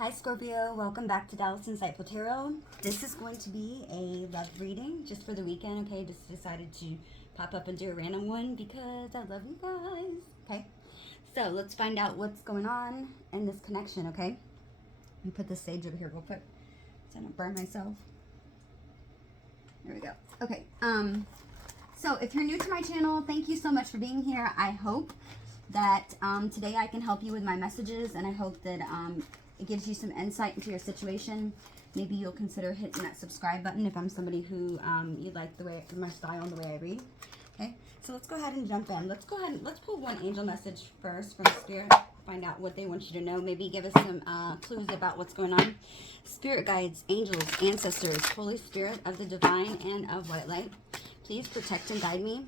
Hi Scorpio, welcome back to Dallas Insightful Tarot. This is going to be a love reading just for the weekend, okay? Just decided to pop up and do a random one because I love you guys, okay? So let's find out what's going on in this connection, okay? Let me put this sage over here real quick so I don't burn myself. There we go. Okay, so if you're new to my channel, thank you so much for being here. I hope that today I can help you with my messages, and I hope that it gives you some insight into your situation. Maybe you'll consider hitting that subscribe button if I'm somebody who you like the way my style and the way I read. Okay, so let's go ahead and jump in. Let's pull one angel message first from Spirit. Find out what they want you to know. Maybe give us some clues about what's going on. Spirit guides, angels, ancestors, Holy Spirit of the divine and of white light, please protect and guide me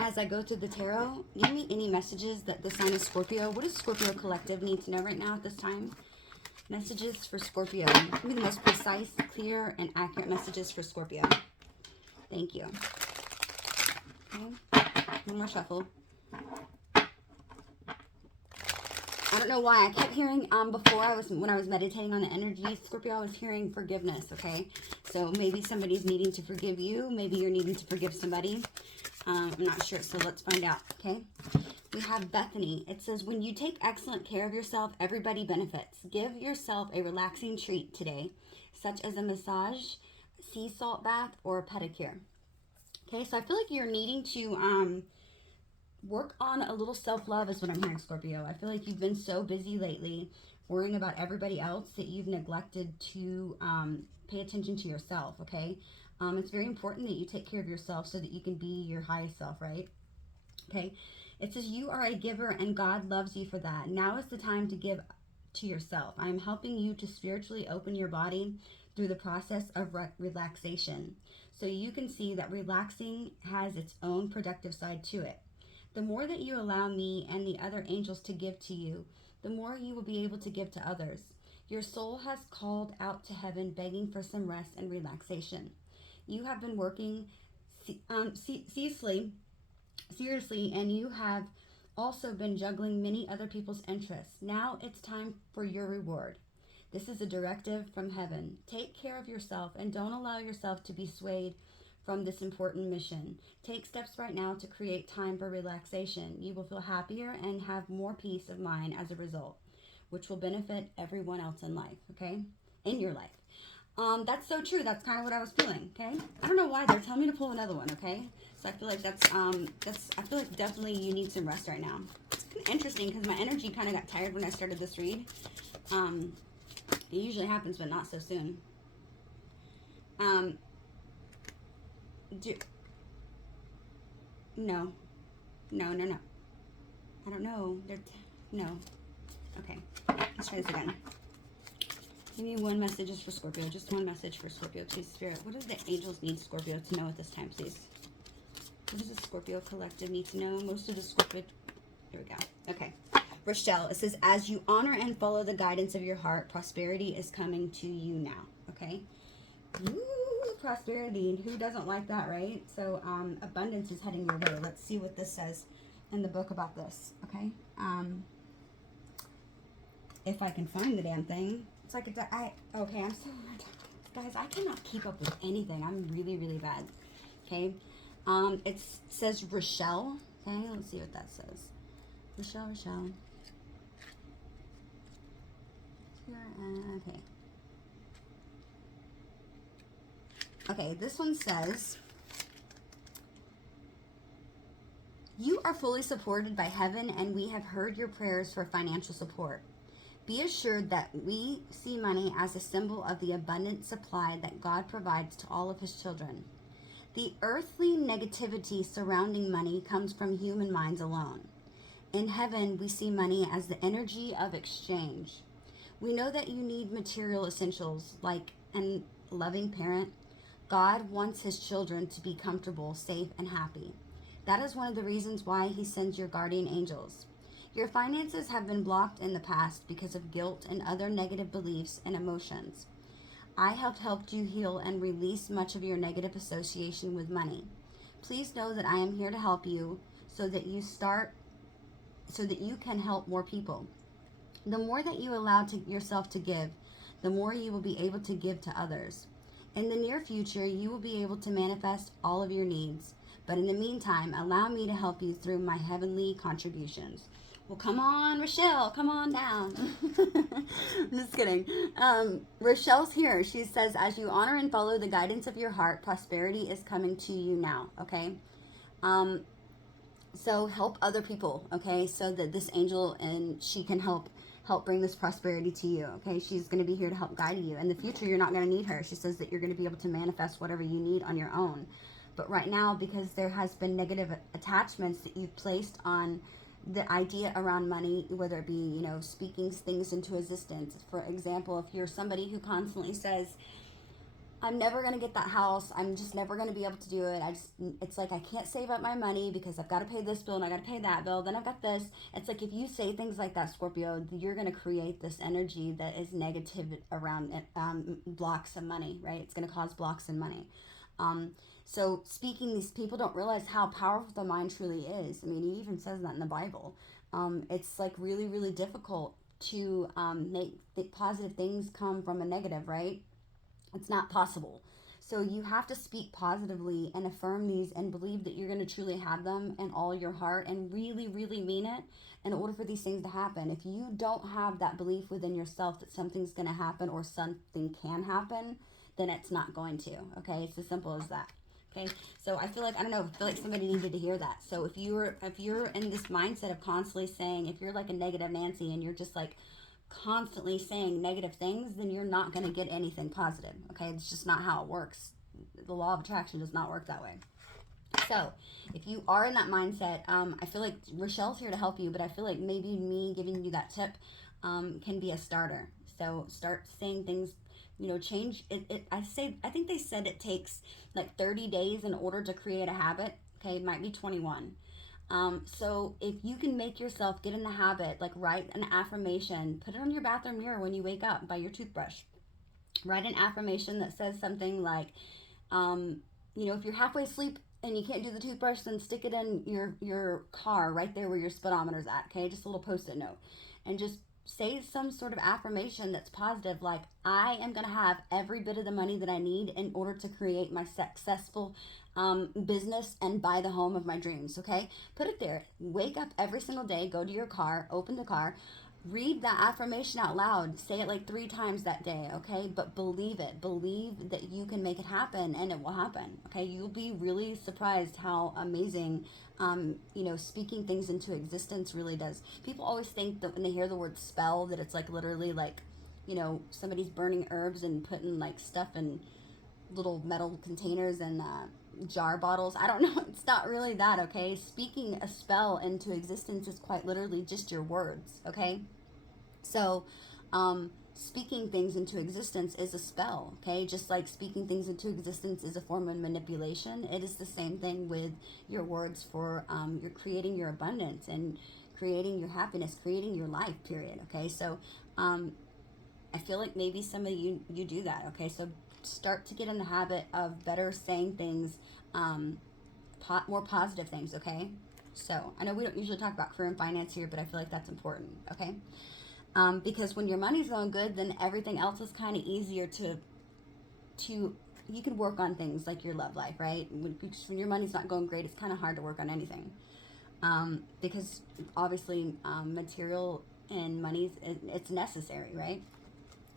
as I go through the tarot. Give me any messages that the sign of Scorpio. What does Scorpio Collective need to know right now at this time? Messages for Scorpio. Give me the most precise, clear, and accurate messages for Scorpio. Thank you. Okay. One more shuffle. I don't know why I kept hearing before when I was meditating on the energy, Scorpio, I was hearing forgiveness, okay? So maybe somebody's needing to forgive you. Maybe you're needing to forgive somebody. I'm not sure, so let's find out, okay? We have Bethany. It says, when you take excellent care of yourself, everybody benefits. Give yourself a relaxing treat today, such as a massage, sea salt bath, or a pedicure. Okay, so I feel like you're needing to work on a little self-love is what I'm hearing, Scorpio. I feel like you've been so busy lately worrying about everybody else that you've neglected to pay attention to yourself, okay? It's very important that you take care of yourself so that you can be your highest self, right? Okay, it says you are a giver and God loves you for that. Now is the time to give to yourself. I'm helping you to spiritually open your body through the process of relaxation. So you can see that relaxing has its own productive side to it. The more that you allow me and the other angels to give to you, the more you will be able to give to others. Your soul has called out to heaven begging for some rest and relaxation. You have been working seriously, and you have also been juggling many other people's interests. Now it's time for your reward. This is a directive from heaven. Take care of yourself and don't allow yourself to be swayed from this important mission. Take steps right now to create time for relaxation. You will feel happier and have more peace of mind as a result, which will benefit everyone else in life, okay? In your life. That's so true. That's kind of what I was feeling, okay? I don't know why they're telling me to pull another one, okay? So I feel like I feel like definitely you need some rest right now. It's kind of interesting because my energy kind of got tired when I started this read. It usually happens, but not so soon. No. I don't know. No. Okay, let's try this again. Give me one message for Scorpio. Just one message for Scorpio, please, Spirit. What do the angels need Scorpio to know at this time, please? What does the Scorpio Collective need to know? Most of the Scorpio... Here we go. Okay. Rochelle, it says, as you honor and follow the guidance of your heart, prosperity is coming to you now. Okay? Ooh, prosperity. Who doesn't like that, right? So, abundance is heading your way. Let's see what this says in the book about this. Okay? If I can find the damn thing. It's like, okay, I'm so, guys, I cannot keep up with anything. I'm really, really bad. Okay. It says Rochelle. Okay, let's see what that says. Rochelle. Okay. Okay, this one says, you are fully supported by heaven and we have heard your prayers for financial support. Be assured that we see money as a symbol of the abundant supply that God provides to all of his children. The earthly negativity surrounding money comes from human minds alone. In heaven, we see money as the energy of exchange. We know that you need material essentials like a loving parent. God wants his children to be comfortable, safe, and happy. That is one of the reasons why he sends your guardian angels. Your finances have been blocked in the past because of guilt and other negative beliefs and emotions. I have helped you heal and release much of your negative association with money. Please know that I am here to help you so that you can help more people. The more that you allow yourself to give, the more you will be able to give to others. In the near future, you will be able to manifest all of your needs. But in the meantime, allow me to help you through my heavenly contributions. Well, come on, Rochelle, come on down. I'm just kidding. Rochelle's here. She says, as you honor and follow the guidance of your heart, prosperity is coming to you now, okay? So help other people, okay? So that this angel, and she can help bring this prosperity to you, okay? She's going to be here to help guide you. In the future, you're not going to need her. She says that you're going to be able to manifest whatever you need on your own. But right now, because there has been negative attachments that you've placed on the idea around money, whether it be, you know, speaking things into existence. For example, if you're somebody who constantly says, I'm never going to get that house, I'm just never going to be able to do it, it's like I can't save up my money because I've got to pay this bill and I got to pay that bill, then I've got this. It's like if you say things like that, Scorpio, you're going to create this energy that is negative around blocks of money, right? It's going to cause blocks in money. So speaking, these people don't realize how powerful the mind truly is. I mean, he even says that in the Bible. It's like really, really difficult to make positive things come from a negative, right? It's not possible. So you have to speak positively and affirm these and believe that you're going to truly have them in all your heart and really, really mean it in order for these things to happen. If you don't have that belief within yourself that something's going to happen or something can happen, then it's not going to, okay? It's as simple as that. Okay, so I feel like, I don't know, I feel like somebody needed to hear that. So if you're in this mindset of constantly saying, if you're like a negative Nancy and you're just like constantly saying negative things, then you're not going to get anything positive. Okay, it's just not how it works. The law of attraction does not work that way. So if you are in that mindset, I feel like Rochelle's here to help you, but I feel like maybe me giving you that tip can be a starter. So start saying things, you know, change it. I think they said it takes like 30 days in order to create a habit. Okay, it might be 21. So if you can make yourself get in the habit, like write an affirmation, put it on your bathroom mirror when you wake up by your toothbrush. Write an affirmation that says something like, you know, if you're halfway asleep and you can't do the toothbrush, then stick it in your car right there where your speedometer's at, okay? Just a little post-it note. And just say some sort of affirmation that's positive, like, I am going to have every bit of the money that I need in order to create my successful business and buy the home of my dreams, okay? Put it there. Wake up every single day, go to your car, open the car, read that affirmation out loud. Say it like 3 times that day, okay? But believe it. Believe that you can make it happen, and it will happen, okay? You'll be really surprised how amazing, you know, speaking things into existence really does. People always think that when they hear the word spell, that it's like literally like, you know, somebody's burning herbs and putting like stuff in little metal containers and jar bottles. I don't know. It's not really that, okay? Speaking a spell into existence is quite literally just your words, okay? So, speaking things into existence is a spell, okay? Just like speaking things into existence is a form of manipulation, it is the same thing with your words for you're creating your abundance and creating your happiness, creating your life, period, okay? So, I feel like maybe some of you do that, okay? So start to get in the habit of better saying things, more positive things, okay? So I know we don't usually talk about career and finance here, but I feel like that's important, okay? Because when your money's going good, then everything else is kind of easier to you can work on things like your love life, right? When your money's not going great, it's kind of hard to work on anything, because obviously material and money, it's necessary, right?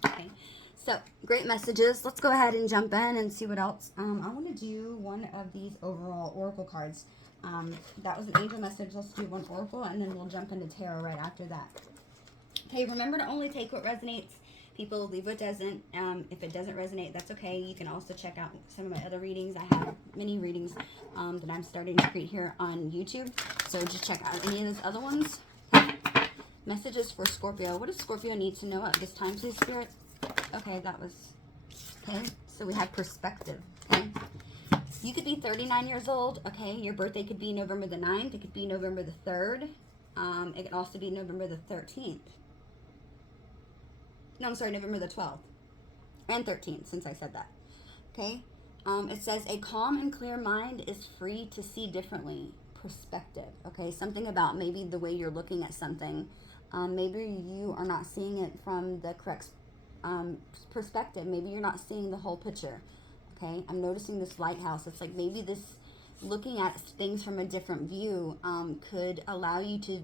Okay, so great messages. Let's go ahead and jump in and see what else. I want to do one of these overall oracle cards. That was an angel message. Let's do one oracle, and then we'll jump into tarot right after that. Okay, remember to only take what resonates. People, leave what doesn't. If it doesn't resonate, that's okay. You can also check out some of my other readings. I have many readings that I'm starting to create here on YouTube. So just check out any of those other ones. Messages for Scorpio. What does Scorpio need to know at this time, please, Spirit? Okay, that was... Okay, so we have perspective. Okay. You could be 39 years old. Okay, your birthday could be November the 9th. It could be November the 3rd. It could also be November the 13th. No, I'm sorry, November the 12th. And 13th, since I said that. Okay. It says, a calm and clear mind is free to see differently. Perspective. Okay, something about maybe the way you're looking at something. Maybe you are not seeing it from the correct perspective. Maybe you're not seeing the whole picture. Okay, I'm noticing this lighthouse. It's like maybe this looking at things from a different view could allow you to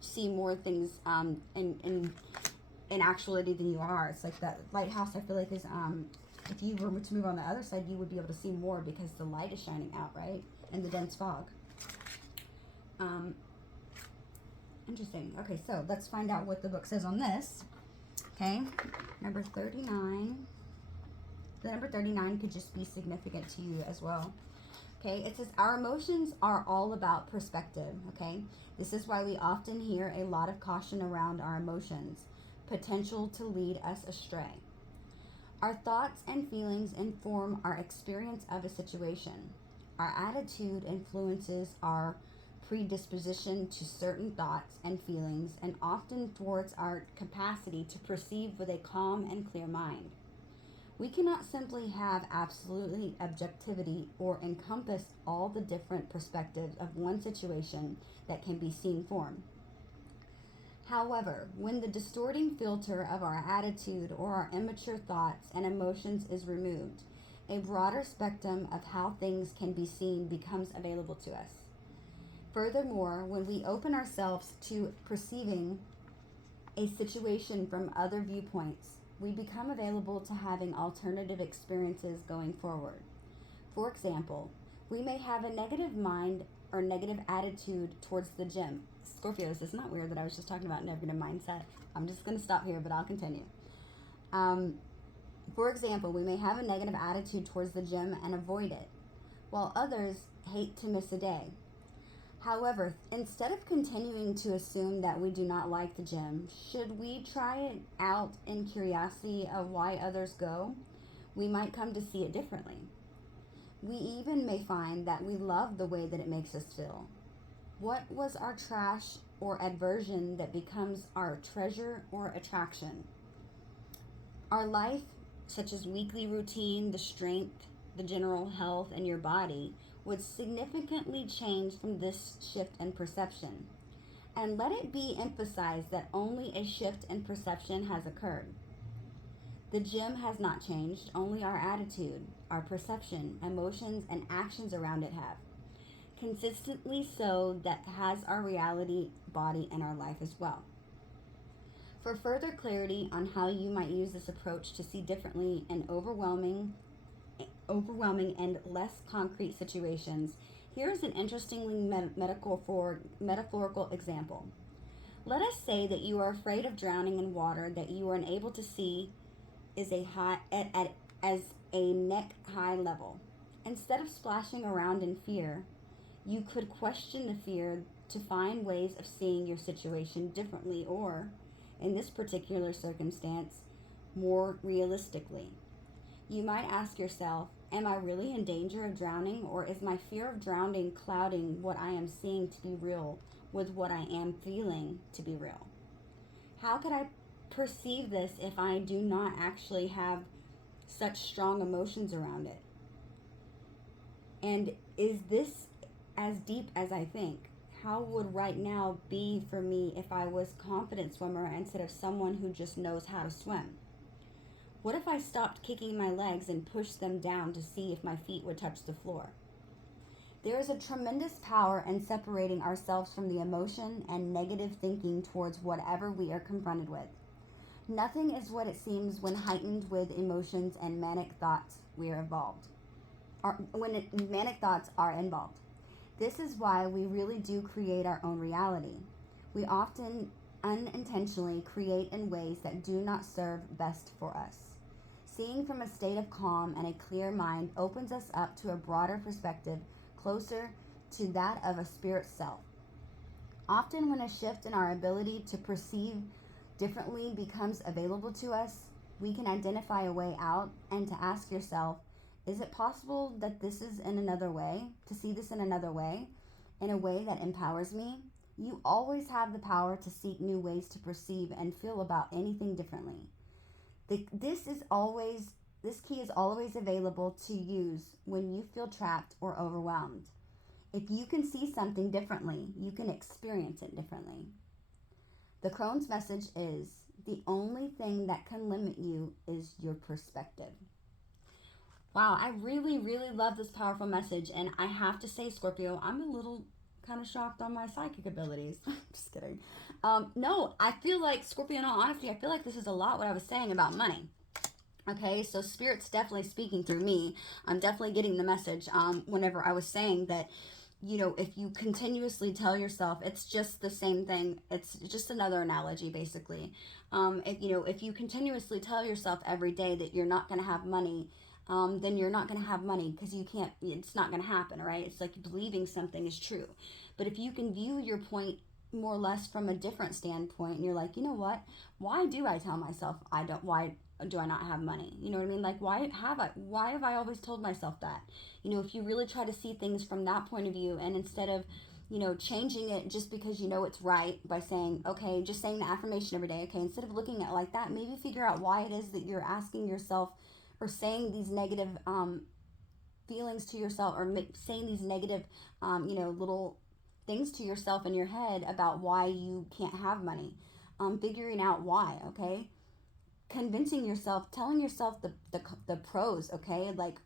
see more things in actuality than you are. It's like that lighthouse, I feel like, is if you were to move on the other side, you would be able to see more because the light is shining out, right? And the dense fog. Interesting. Okay, so let's find out what the book says on this. Okay, number 39. The number 39 could just be significant to you as well. Okay, it says our emotions are all about perspective. Okay, this is why we often hear a lot of caution around our emotions, potential to lead us astray. Our thoughts and feelings inform our experience of a situation. Our attitude influences our predisposition to certain thoughts and feelings and often thwarts our capacity to perceive with a calm and clear mind. We cannot simply have absolutely objectivity or encompass all the different perspectives of one situation that can be seen from. However, when the distorting filter of our attitude or our immature thoughts and emotions is removed, a broader spectrum of how things can be seen becomes available to us. Furthermore, when we open ourselves to perceiving a situation from other viewpoints, we become available to having alternative experiences going forward. For example, we may have a negative mind or negative attitude towards the gym. Scorpios, isn't that weird that I was just talking about negative mindset? I'm just going to stop here, but I'll continue. For example, we may have a negative attitude towards the gym and avoid it, while others hate to miss a day. However, instead of continuing to assume that we do not like the gym, should we try it out in curiosity of why others go? We might come to see it differently. We even may find that we love the way that it makes us feel. What was our trash or aversion that becomes our treasure or attraction? Our life, such as weekly routine, the strength, the general health, and your body, would significantly change from this shift in perception. And let it be emphasized that only a shift in perception has occurred. The gym has not changed, only our attitude, our perception, emotions, and actions around it have. Consistently so that has our reality, body, and our life as well. For further clarity on how you might use this approach to see differently in overwhelming and less concrete situations, here is an interestingly metaphorical example. Let us say that you are afraid of drowning in water that you are unable to see is as a neck-high level. Instead of splashing around in fear, you could question the fear to find ways of seeing your situation differently or, in this particular circumstance, more realistically. You might ask yourself, am I really in danger of drowning, or is my fear of drowning clouding what I am seeing to be real with what I am feeling to be real? How could I perceive this if I do not actually have such strong emotions around it? And is this as deep as I think? How would right now be for me if I was a confident swimmer instead of someone who just knows how to swim? What if I stopped kicking my legs and pushed them down to see if my feet would touch the floor? There is a tremendous power in separating ourselves from the emotion and negative thinking towards whatever we are confronted with. Nothing is what it seems when heightened with emotions and manic thoughts manic thoughts are involved. This is why we really do create our own reality. We often unintentionally create in ways that do not serve best for us. Seeing from a state of calm and a clear mind opens us up to a broader perspective closer to that of a spirit self. Often when a shift in our ability to perceive differently becomes available to us, we can identify a way out and to ask yourself, is it possible that this is in another way, to see this in another way, in a way that empowers me? You always have the power to seek new ways to perceive and feel about anything differently. This key is always available to use when you feel trapped or overwhelmed. If you can see something differently, you can experience it differently. The crone's message is, the only thing that can limit you is your perspective. Wow, I really, really love this powerful message. And I have to say, Scorpio, I'm a little kind of shocked on my psychic abilities. Just kidding. No, I feel like, Scorpio, in all honesty, I feel like this is a lot what I was saying about money. Okay, so Spirit's definitely speaking through me. I'm definitely getting the message whenever I was saying that, you know, if you continuously tell yourself, it's just the same thing. It's just another analogy, basically. If, you know, if you continuously tell yourself every day that you're not going to have money, then you're not going to have money, because you can't, it's not going to happen, right? It's like believing something is true. But if you can view your point more or less from a different standpoint, and you're like, you know what, why do I tell myself why do I not have money? You know what I mean? Like, why have I always told myself that? You know, if you really try to see things from that point of view, and instead of, you know, changing it just because you know it's right by saying, okay, just saying the affirmation every day, okay, instead of looking at it like that, maybe figure out why it is that you're asking yourself or saying these negative feelings to yourself, or saying these negative, you know, little things to yourself in your head about why you can't have money. Figuring out why, okay? Convincing yourself, telling yourself the pros, okay? Like,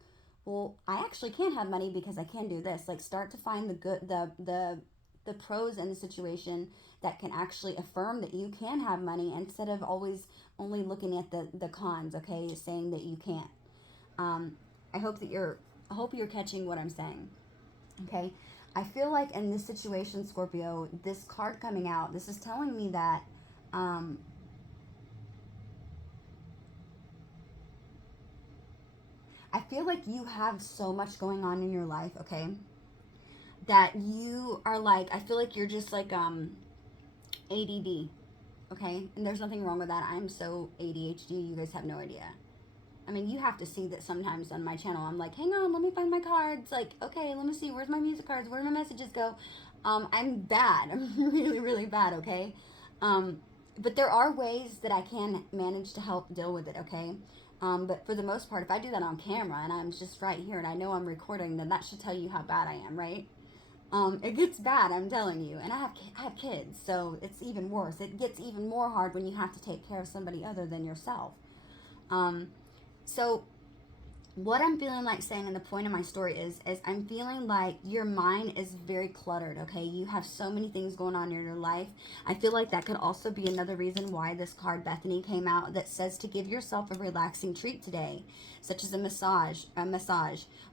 well, I actually can have money because I can do this. Like, start to find the good, the pros in the situation that can actually affirm that you can have money, instead of always only looking at the cons, okay? Saying that you can't. Um, I hope that I hope you're catching what I'm saying. Okay, I feel like in this situation, Scorpio, this card coming out, this is telling me that um, I feel like you have so much going on in your life, okay, that you are like, I feel like you're just like ADD, okay, and there's nothing wrong with that. I'm so ADHD, you guys have no idea. I mean, you have to see that sometimes on my channel, I'm like, hang on, let me find my cards. Like, okay, let me see, where's my music cards? Where do my messages go? I'm bad. I'm really, really bad, okay? Um, but there are ways that I can manage to help deal with it, okay? But for the most part, if I do that on camera and I'm just right here and I know I'm recording, then that should tell you how bad I am, right? It gets bad, I'm telling you. And I have kids, so it's even worse. It gets even more hard when you have to take care of somebody other than yourself. Um, so what I'm feeling like saying, and the point of my story is I'm feeling like your mind is very cluttered, okay? You have so many things going on in your life. I feel like that could also be another reason why this card, Bethany, came out, that says to give yourself a relaxing treat today, such as a massage,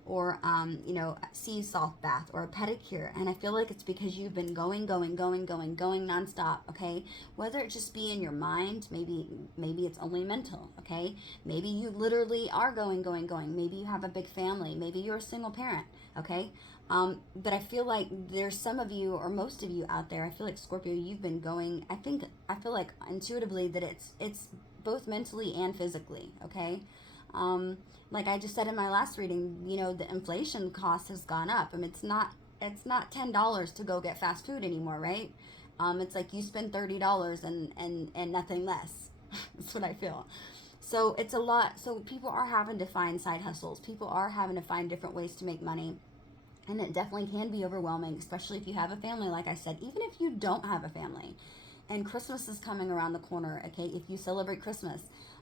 or, you know, a sea salt bath, or a pedicure. And I feel like it's because you've been going nonstop, okay? Whether it just be in your mind, maybe it's only mental, okay? Maybe you literally are going. Maybe you have a big family. Maybe you're a single parent, okay? But I feel like there's some of you, or most of you out there, I feel like, Scorpio, you've been going, I feel like intuitively that it's both mentally and physically, okay? Like I just said in my last reading, you know, the inflation cost has gone up. I mean, it's not $10 to go get fast food anymore, right? It's like you spend $30 and nothing less. That's what I feel. So it's a lot. So people are having to find side hustles. People are having to find different ways to make money. And it definitely can be overwhelming, especially if you have a family, like I said, even if you don't have a family. And Christmas is coming around the corner, okay? If you celebrate Christmas,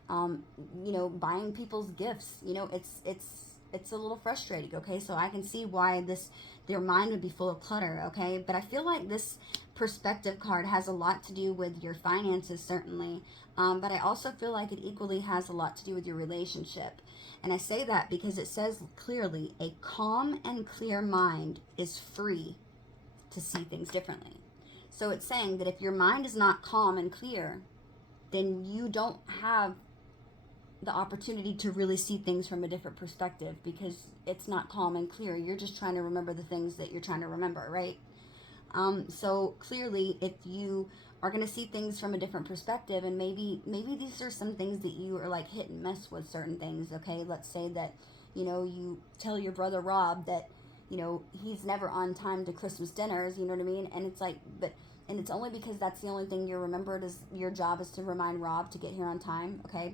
um, you know, buying people's gifts, you know, it's a little frustrating, okay? So I can see why their mind would be full of clutter, okay? But I feel like this perspective card has a lot to do with your finances, certainly. But I also feel like it equally has a lot to do with your relationship. And I say that because it says clearly, a calm and clear mind is free to see things differently. So it's saying that if your mind is not calm and clear, then you don't have the opportunity to really see things from a different perspective, because it's not calm and clear. You're just trying to remember the things that you're trying to remember, right? So clearly, if you are going to see things from a different perspective, and maybe these are some things that you are like hit and miss with certain things, okay? Let's say that, you know, you tell your brother Rob that, you know, he's never on time to Christmas dinners, you know what I mean? And it's like, and it's only because that's the only thing you're remembered, is your job is to remind Rob to get here on time, okay?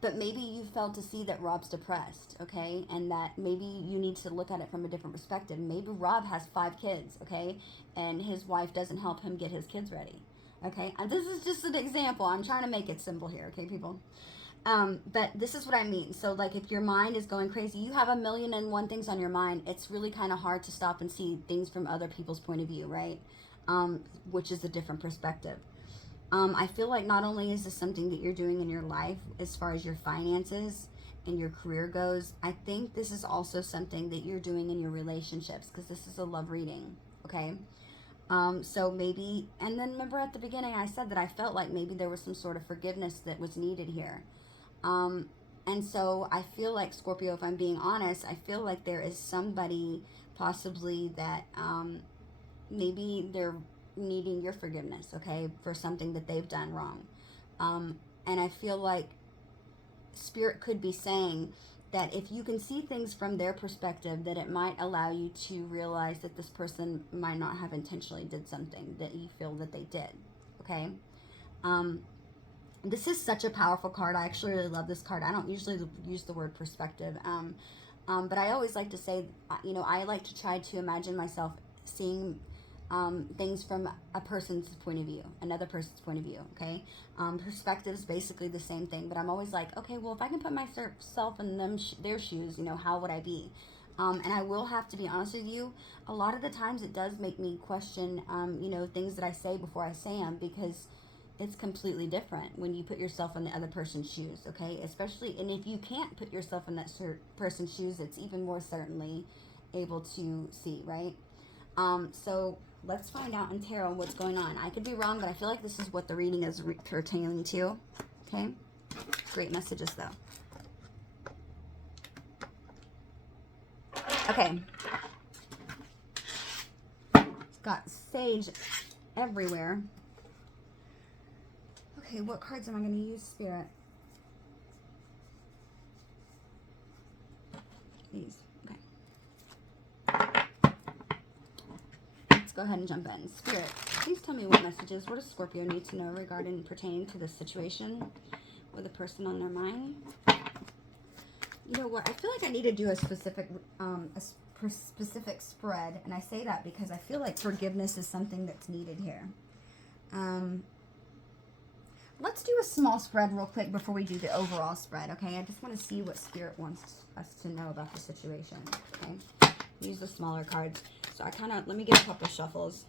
But maybe you failed to see that Rob's depressed, okay? And that maybe you need to look at it from a different perspective. Maybe Rob has 5 kids, okay? And his wife doesn't help him get his kids ready. Okay, and this is just an example. I'm trying to make it simple here, okay, people? But this is what I mean. So, like, if your mind is going crazy, you have a million and one things on your mind. It's really kind of hard to stop and see things from other people's point of view, right? Which is a different perspective. I feel like not only is this something that you're doing in your life as far as your finances and your career goes, I think this is also something that you're doing in your relationships, because this is a love reading, okay? So maybe, and then remember at the beginning I said that I felt like maybe there was some sort of forgiveness that was needed here. And so I feel like, Scorpio, if I'm being honest, I feel like there is somebody possibly that maybe they're needing your forgiveness, okay, for something that they've done wrong. And I feel like Spirit could be saying that if you can see things from their perspective, that it might allow you to realize that this person might not have intentionally did something that you feel that they did, okay? This is such a powerful card. I actually really love this card. I don't usually use the word perspective, but I always like to say, you know, I like to try to imagine myself seeing things from a person's point of view, another person's point of view, okay? Perspective is basically the same thing, but I'm always like, okay, well, if I can put myself in their shoes, you know, how would I be? And I will have to be honest with you, a lot of the times it does make me question, you know, things that I say before I say them, because it's completely different when you put yourself in the other person's shoes, okay? Especially, and if you can't put yourself in that person's shoes, it's even more certainly able to see, right? So let's find out in tarot what's going on. I could be wrong, but I feel like this is what the reading is pertaining to, okay? Great messages, though. Okay. It's got sage everywhere. Okay, what cards am I going to use, Spirit? These. Okay. Let's go ahead and jump in. Spirit, please tell me what messages, what does Scorpio need to know regarding pertaining to this situation with a person on their mind? You know what? I feel like I need to do a specific spread, and I say that because I feel like forgiveness is something that's needed here. Let's do a small spread real quick before we do the overall spread, okay? I just want to see what Spirit wants us to know about the situation, okay? Use the smaller cards. So I kind of, let me get a couple shuffles.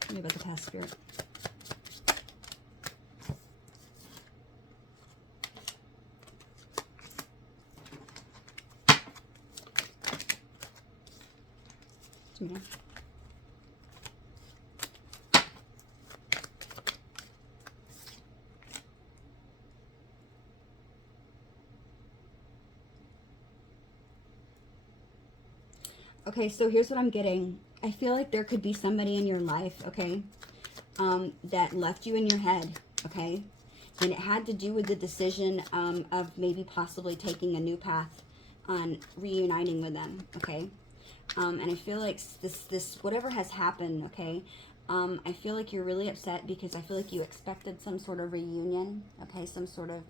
Tell me about the past, Spirit. Yeah. Okay, so here's what I'm getting. I feel like there could be somebody in your life, okay, that left you in your head, okay? And it had to do with the decision of maybe possibly taking a new path on reuniting with them, okay? And I feel like this whatever has happened, okay, I feel like you're really upset because I feel like you expected some sort of reunion, okay, some sort of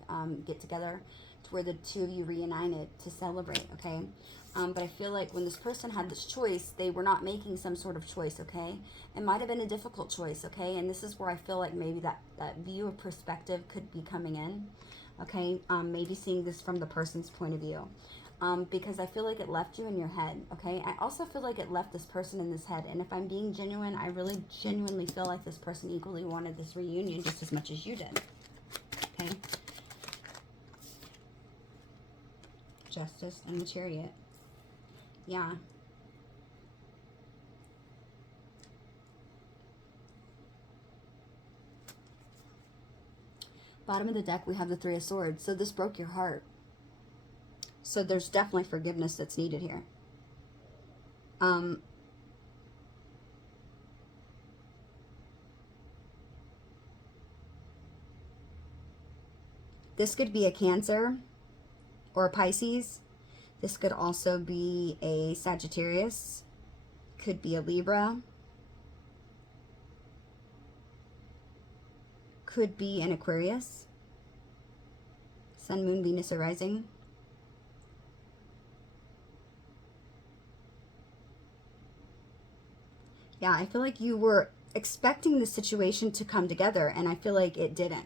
get together to where the two of you reunited to celebrate, okay? But I feel like when this person had this choice, they were not making some sort of choice, okay? It might have been a difficult choice, okay? And this is where I feel like maybe that view of perspective could be coming in, okay? Maybe seeing this from the person's point of view. Because I feel like it left you in your head, okay? I also feel like it left this person in this head. And if I'm being genuine, I really genuinely feel like this person equally wanted this reunion just as much as you did, okay? Justice and the Chariot. Yeah. Bottom of the deck, we have the Three of Swords. So this broke your heart. So there's definitely forgiveness that's needed here. This could be a Cancer or a Pisces This could also be a Sagittarius, could be a Libra, could be an Aquarius, Sun, Moon, Venus, or Rising. Yeah, I feel like you were expecting the situation to come together, and I feel like it didn't.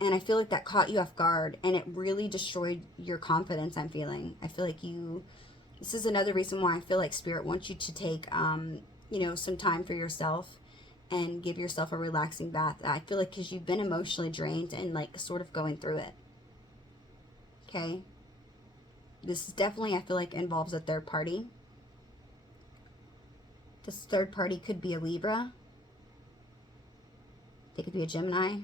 And I feel like that caught you off guard, and it really destroyed your confidence, I'm feeling. I feel like this is another reason why I feel like Spirit wants you to take, you know, some time for yourself and give yourself a relaxing bath. I feel like because you've been emotionally drained and like sort of going through it. Okay? This is definitely, I feel like, involves a third party. This third party could be a Libra. They could be a Gemini.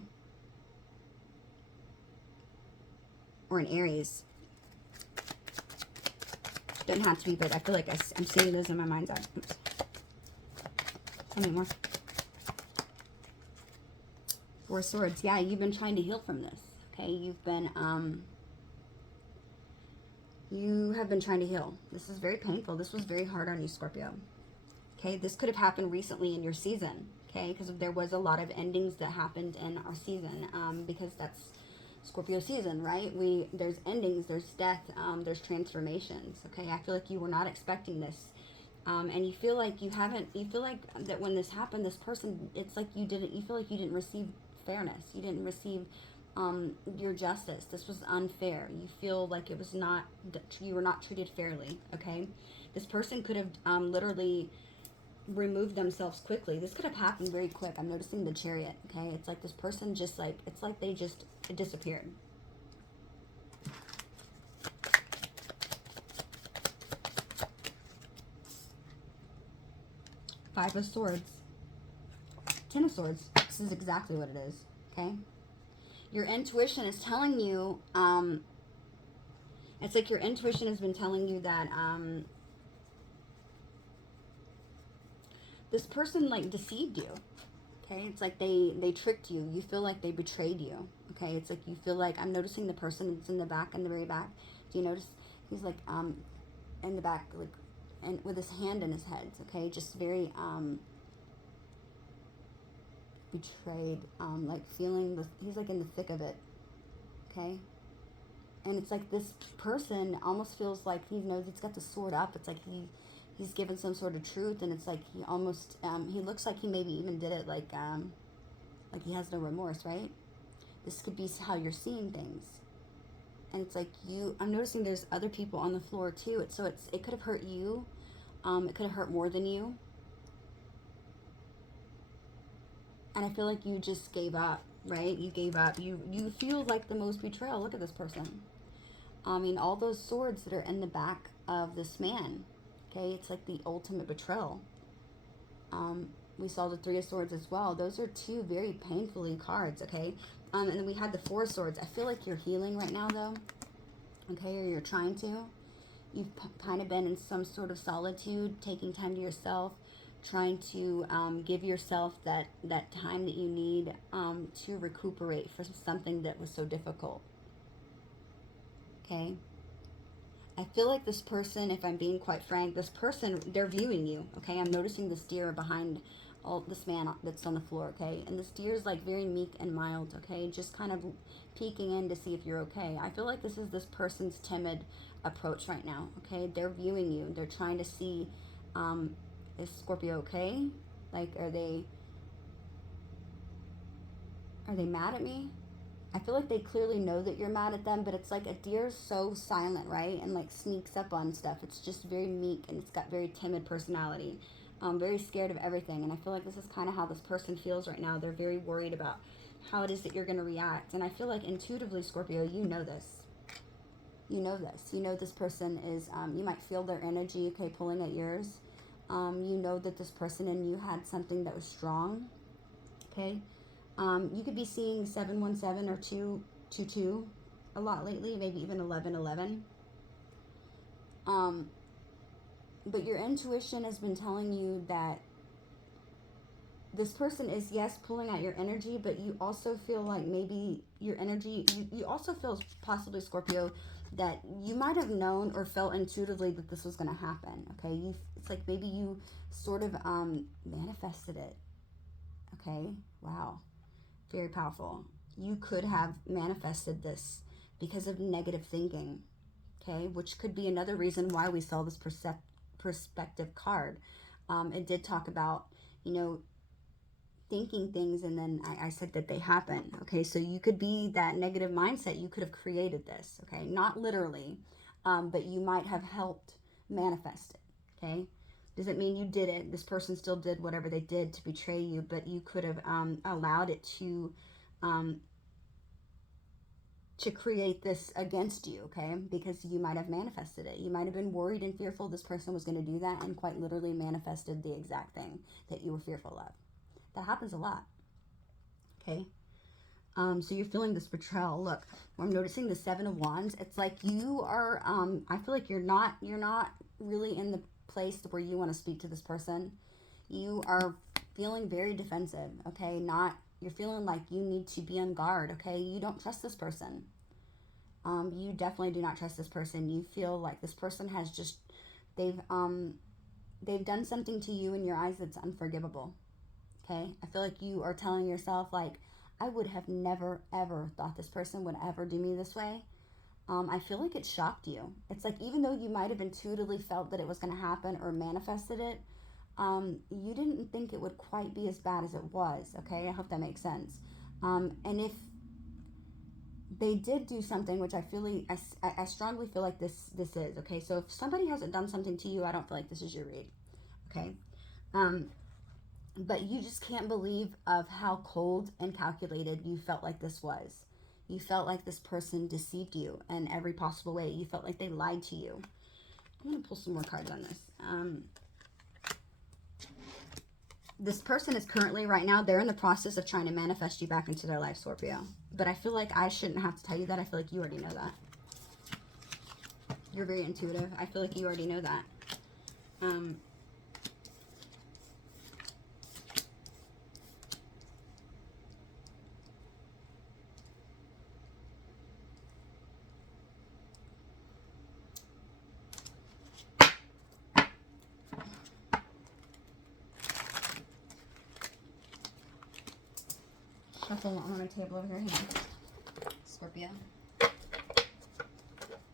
Or an Aries. Doesn't have to be, but I feel like I'm seeing those in my mind's eye. Oops. Tell me more. Four Swords. Yeah, you've been trying to heal from this. Okay, you've been, you have been trying to heal. This is very painful. This was very hard on you, Scorpio. Okay, this could have happened recently in your season. Okay, because there was a lot of endings that happened in our season. Because that's Scorpio season, right? There's endings, there's death, there's transformations. Okay, I feel like you were not expecting this. And you feel like you feel like that when this happened, this person, it's like you feel like you didn't receive fairness. You didn't receive your justice. This was unfair. You feel like it was not, you were not treated fairly, okay? This person could have literally removed themselves quickly. This could have happened very quick. I'm noticing the Chariot, okay? It's like this person just like, it's like they just disappeared. Five of Swords. Ten of Swords. This is exactly what it is, okay? Your intuition is telling you, it's like your intuition has been telling you that this person like deceived you, okay? It's like they tricked you. You feel like they betrayed you, okay? It's like you feel like, I'm noticing the person that's in the back, in the very back. Do you notice? He's like in the back, like, and with his hand in his head, okay? Just very betrayed, like feeling he's like in the thick of it, okay? And it's like this person almost feels like he knows he's got the sword up. It's like he's given some sort of truth, and it's like he almost he looks like he maybe even did it like he has no remorse, right? This could be how you're seeing things. And it's like I'm noticing there's other people on the floor too. It could have hurt you. It could have hurt more than you. And I feel like you just gave up, right? You gave up. You feel like the most betrayal. Look at this person. I mean, all those swords that are in the back of this man, okay? It's like the ultimate betrayal. We saw the Three of Swords as well. Those are two very painfully cards, okay? And then we had the Four of Swords. I feel like you're healing right now, though, okay? Or you're trying to. You've kind of been in some sort of solitude, taking time to yourself, trying to give yourself that time that you need to recuperate for something that was so difficult, okay? I feel like this person, if I'm being quite frank, this person, they're viewing you, okay? I'm noticing this deer behind this man that's on the floor, okay? And this deer is like very meek and mild, okay? Just kind of peeking in to see if you're okay. I feel like this is this person's timid approach right now, okay? They're viewing you. They're trying to see, is Scorpio okay? Like, are they mad at me? I feel like they clearly know that you're mad at them, but it's like a deer's so silent, right? And like sneaks up on stuff. It's just very meek, and it's got very timid personality. Very scared of everything. And I feel like this is kind of how this person feels right now. They're very worried about how it is that you're going to react. And I feel like intuitively, Scorpio, you know this. You know this. You know this person is, you might feel their energy, okay, pulling at yours. You know that this person and you had something that was strong, okay? You could be seeing 717 or 222 a lot lately, maybe even 1111. But your intuition has been telling you that this person is, yes, pulling at your energy, but you also feel like maybe your energy, you also feel possibly, Scorpio, that you might have known or felt intuitively that this was going to happen. Okay, it's like maybe you sort of manifested it. Okay, wow, very powerful. You could have manifested this because of negative thinking. Okay, which could be another reason why we saw this perspective card. It did talk about, you know, thinking things, and then I said that they happen. Okay, so you could be that negative mindset. You could have created this. Okay, not literally, but you might have helped manifest it. Okay, doesn't mean you did it. This person still did whatever they did to betray you, but you could have allowed it um, to create this against you, okay? Because you might have manifested it. You might have been worried and fearful this person was going to do that, and quite literally manifested the exact thing that you were fearful of. That happens a lot, okay? So you're feeling this betrayal. Look, I'm noticing the Seven of Wands. It's like you are, I feel like you're not really in the place where you want to speak to this person. You are feeling very defensive, okay? You're feeling like you need to be on guard, okay? You don't trust this person. You definitely do not trust this person. You feel like this person has just, they've done something to you in your eyes that's unforgivable, okay? I feel like you are telling yourself, like, I would have never, ever thought this person would ever do me this way. I feel like it shocked you. It's like, even though you might have intuitively felt that it was going to happen or manifested it, you didn't think it would quite be as bad as it was, okay? I hope that makes sense. And if they did do something, which I strongly feel like this is, okay? So if somebody hasn't done something to you, I don't feel like this is your read, okay? But you just can't believe of how cold and calculated you felt like this was. You felt like this person deceived you in every possible way. You felt like they lied to you. I'm going to pull some more cards on this. This person is currently, right now, they're in the process of trying to manifest you back into their life, Scorpio. But I feel like I shouldn't have to tell you that. I feel like you already know that. You're very intuitive. I feel like you already know that. Shuffle on my table over here. Scorpio.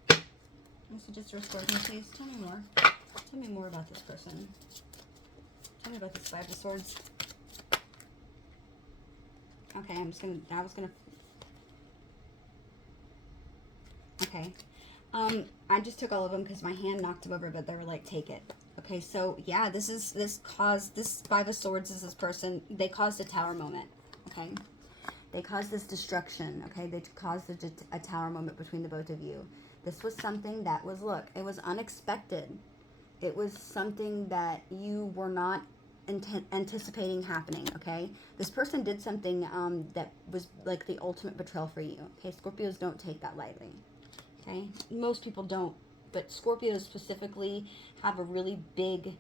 So just restore me, please. Tell me more. Tell me more about this person. Tell me about this Five of Swords. Okay, okay. I just took all of them because my hand knocked them over, but they were like, take it. Okay, so yeah, this Five of Swords is this person. They caused a tower moment, okay? They caused this destruction, okay? They caused a tower moment between the both of you. This was something that was, look, it was unexpected. It was something that you were not anticipating happening, okay? This person did something that was like the ultimate betrayal for you, okay? Scorpios don't take that lightly, okay? Most people don't, but Scorpios specifically have a really big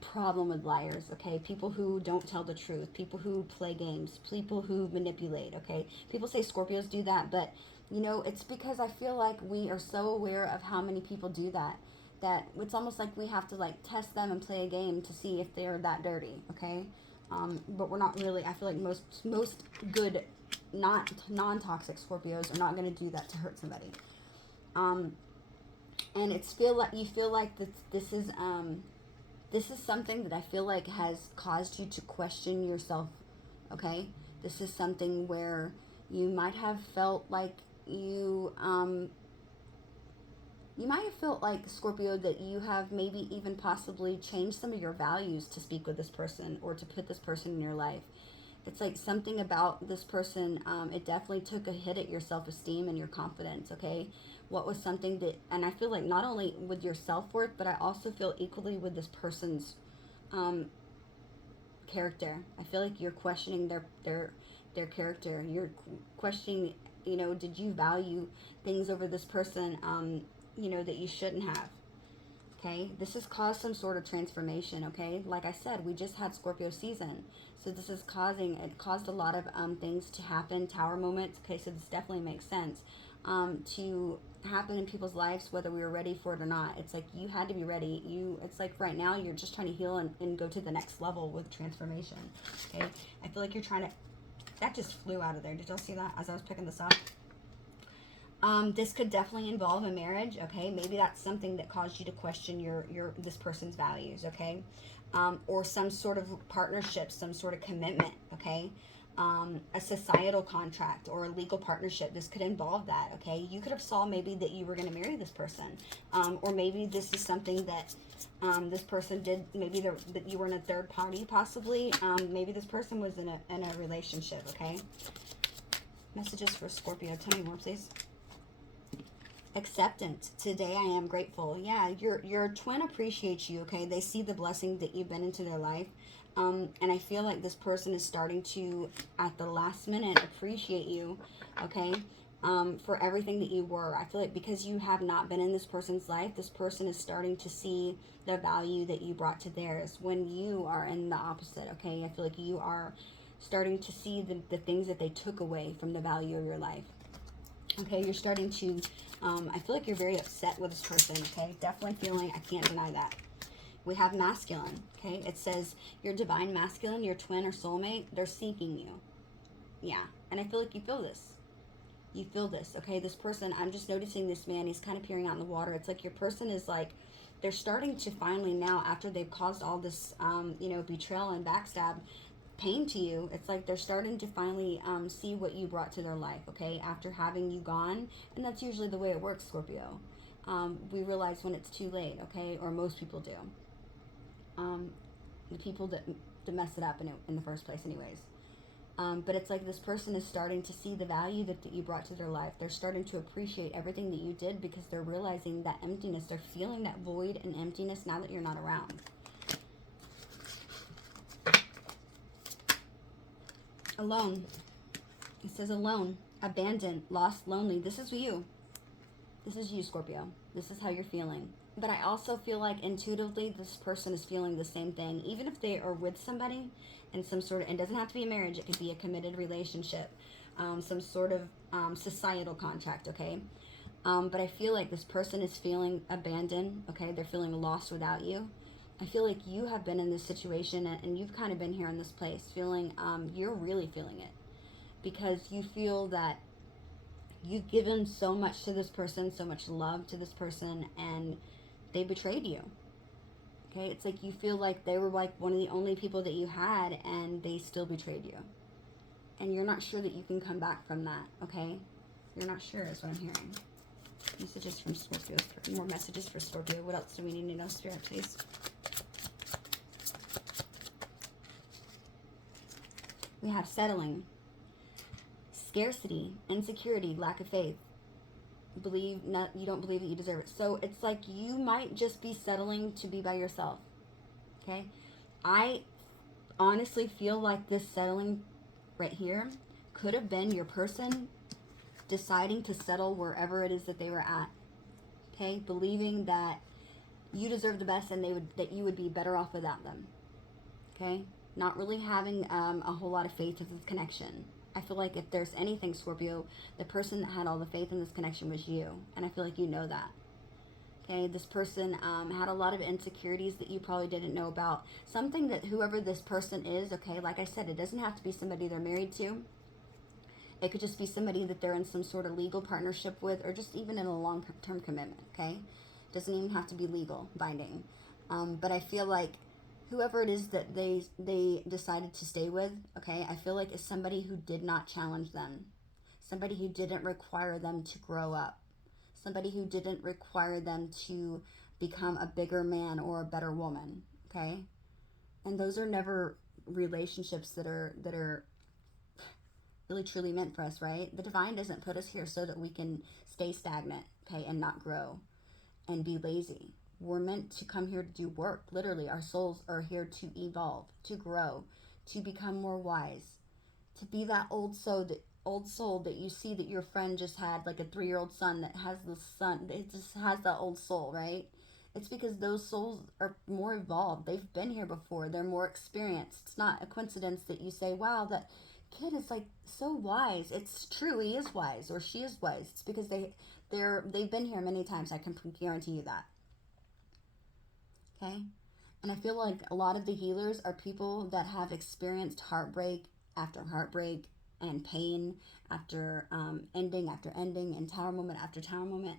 problem with liars, okay? People who don't tell the truth, people who play games, people who manipulate, okay? People say Scorpios do that, but, you know, it's because I feel like we are so aware of how many people do that, that it's almost like we have to, like, test them and play a game to see if they're that dirty, okay? But we're not really. I feel like most good, not non-toxic Scorpios are not going to do that to hurt somebody. And you feel like this is something that I feel like has caused you to question yourself, okay? This is something where you might have felt like you might have felt like, Scorpio, that you have maybe even possibly changed some of your values to speak with this person or to put this person in your life. It's like something about this person, it definitely took a hit at your self-esteem and your confidence, okay? What was something that, and I feel like not only with your self-worth, but I also feel equally with this person's character. I feel like you're questioning their character. You're questioning, you know, did you value things over this person, you know, that you shouldn't have? Okay, this has caused some sort of transformation, okay? Like I said, we just had Scorpio season. So this is it caused a lot of things to happen, tower moments. Okay, so this definitely makes sense. to happen in people's lives, whether we were ready for it or not. It's like you had to be ready. It's like right now you're just trying to heal and go to the next level with transformation. Okay, I feel like you're trying to. That just flew out of there. Did y'all see that as I was picking this up? This could definitely involve a marriage. Okay, maybe that's something that caused you to question this person's values. Okay, or some sort of partnership, some sort of commitment. Okay. A societal contract or a legal partnership. This could involve that. Okay, you could have saw maybe that you were going to marry this person, or maybe this is something that this person did. Maybe that you were in a third party, possibly. Maybe this person was in a relationship. Okay, messages for Scorpio. Tell me more, please. Acceptance. Today I am grateful. Yeah, your twin appreciates you. Okay, they see the blessing that you've been into their life. And I feel like this person is starting to, at the last minute, appreciate you, okay, for everything that you were. I feel like because you have not been in this person's life, this person is starting to see the value that you brought to theirs when you are in the opposite, okay? I feel like you are starting to see the things that they took away from the value of your life. Okay, you're starting to, I feel like you're very upset with this person, okay? Definitely feeling, I can't deny that. We have masculine, okay? It says your divine masculine, your twin or soulmate, they're seeking you. Yeah, and I feel like you feel this. You feel this, okay? This person, I'm just noticing this man, he's kind of peering out in the water. It's like your person is like, they're starting to finally now, after they've caused all this, betrayal and backstab, pain to you, it's like they're starting to finally see what you brought to their life, okay? After having you gone, and that's usually the way it works, Scorpio. We realize when it's too late, okay? Or most people do. The people that mess it up in the first place anyways. But it's like this person is starting to see the value that you brought to their life. They're starting to appreciate everything that you did because they're realizing that emptiness. They're feeling that void and emptiness now that you're not around. Alone. It says alone, abandoned, lost, lonely. This is you. This is you, Scorpio. This is how you're feeling. But I also feel like intuitively this person is feeling the same thing. Even if they are with somebody in some sort of, it doesn't have to be a marriage, it could be a committed relationship, some sort of societal contract, okay? But I feel like this person is feeling abandoned, okay? They're feeling lost without you. I feel like you have been in this situation and you've kind of been here in this place feeling, you're really feeling it. Because you feel that you've given so much to this person, so much love to this person, and they betrayed you. Okay, it's like you feel like they were like one of the only people that you had and they still betrayed you. And you're not sure that you can come back from that, okay? You're not sure is what I'm hearing. Messages from Scorpio. More messages for Scorpio. What else do we need to know, Spirit, please? We have settling, scarcity, insecurity, lack of faith. You don't believe that you deserve it. So it's like you might just be settling to be by yourself. Okay? I honestly feel like this settling right here could have been your person deciding to settle wherever it is that they were at. Okay? Believing that you deserve the best and that you would be better off without them. Okay? Not really having a whole lot of faith in this connection. I feel like if there's anything, Scorpio, the person that had all the faith in this connection was you. And I feel like you know that. Okay, this person had a lot of insecurities that you probably didn't know about. Something that whoever this person is, okay, like I said, it doesn't have to be somebody they're married to. It could just be somebody that they're in some sort of legal partnership with, or just even in a long-term commitment, okay? It doesn't even have to be legal, binding. But I feel like whoever it is that they decided to stay with, okay, I feel like it's somebody who did not challenge them. Somebody who didn't require them to grow up. Somebody who didn't require them to become a bigger man or a better woman, okay? And those are never relationships that are really truly meant for us, right? The divine doesn't put us here so that we can stay stagnant, okay, and not grow and be lazy. We're meant to come here to do work. Literally, our souls are here to evolve, to grow, to become more wise, to be that old soul that you see that your friend just had, like a 3-year-old son that has the son, it just has that old soul, right? It's because those souls are more evolved. They've been here before. They're more experienced. It's not a coincidence that you say, wow, that kid is like so wise. It's true, he is wise, or she is wise. It's because they've been here many times. I can guarantee you that. Okay? And I feel like a lot of the healers are people that have experienced heartbreak after heartbreak and pain ending after ending and tower moment after tower moment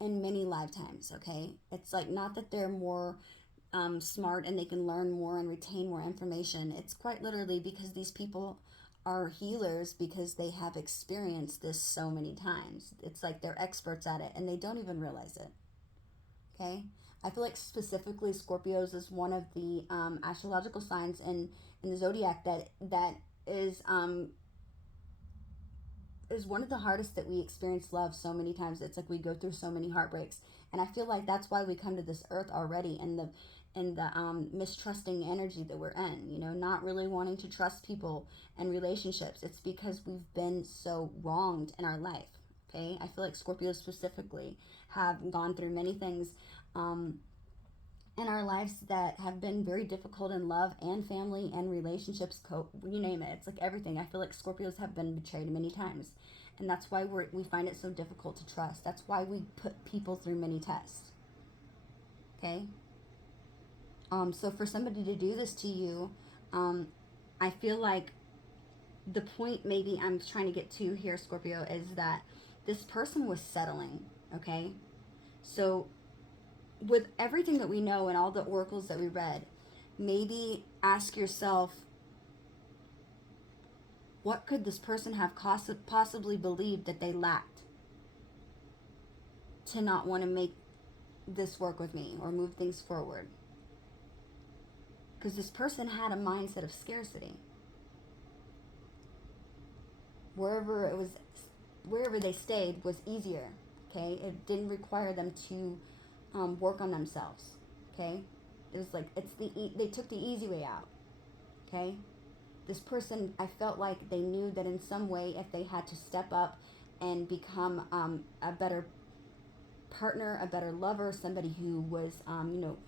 in many lifetimes. Okay? It's like not that they're more smart and they can learn more and retain more information. It's quite literally because these people are healers because they have experienced this so many times. It's like they're experts at it and they don't even realize it. Okay? I feel like specifically Scorpios is one of the astrological signs in the zodiac that is one of the hardest that we experience love so many times. It's like we go through so many heartbreaks, and I feel like that's why we come to this earth already in the mistrusting energy that we're in. You know, not really wanting to trust people and relationships. It's because we've been so wronged in our life. Okay, I feel like Scorpios specifically have gone through many things in our lives that have been very difficult in love and family and relationships, you name it. It's like everything. I feel like Scorpios have been betrayed many times. And that's why we find it so difficult to trust. That's why we put people through many tests. Okay? So for somebody to do this to you, I feel like the point maybe I'm trying to get to here, Scorpio, is that this person was settling. Okay? So with everything that we know and all the oracles that we read, maybe ask yourself, what could this person have possibly believed that they lacked to not want to make this work with me or move things forward? Because this person had a mindset of scarcity. Wherever they stayed was easier. Okay, it didn't require them to work on themselves. Okay, it was like they took the easy way out. Okay, this person, I felt like they knew that in some way, if they had to step up and become a better partner, a better lover, somebody who was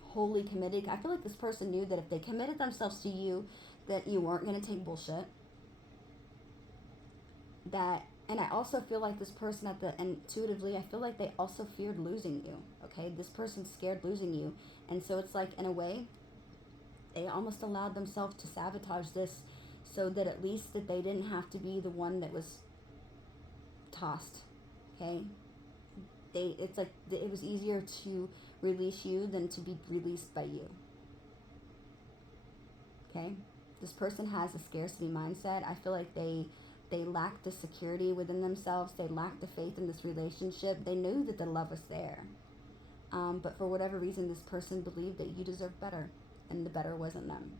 wholly committed. I feel like this person knew that if they committed themselves to you, that you weren't going to take bullshit. And I also feel like this person intuitively, I feel like they also feared losing you. Okay, this person scared losing you, and so it's like in a way, they almost allowed themselves to sabotage this, so that at least that they didn't have to be the one that was tossed. Okay, it's like it was easier to release you than to be released by you. Okay, this person has a scarcity mindset. I feel like they lacked the security within themselves. They lacked the faith in this relationship. They knew that the love was there. But for whatever reason, this person believed that you deserved better, and the better wasn't them.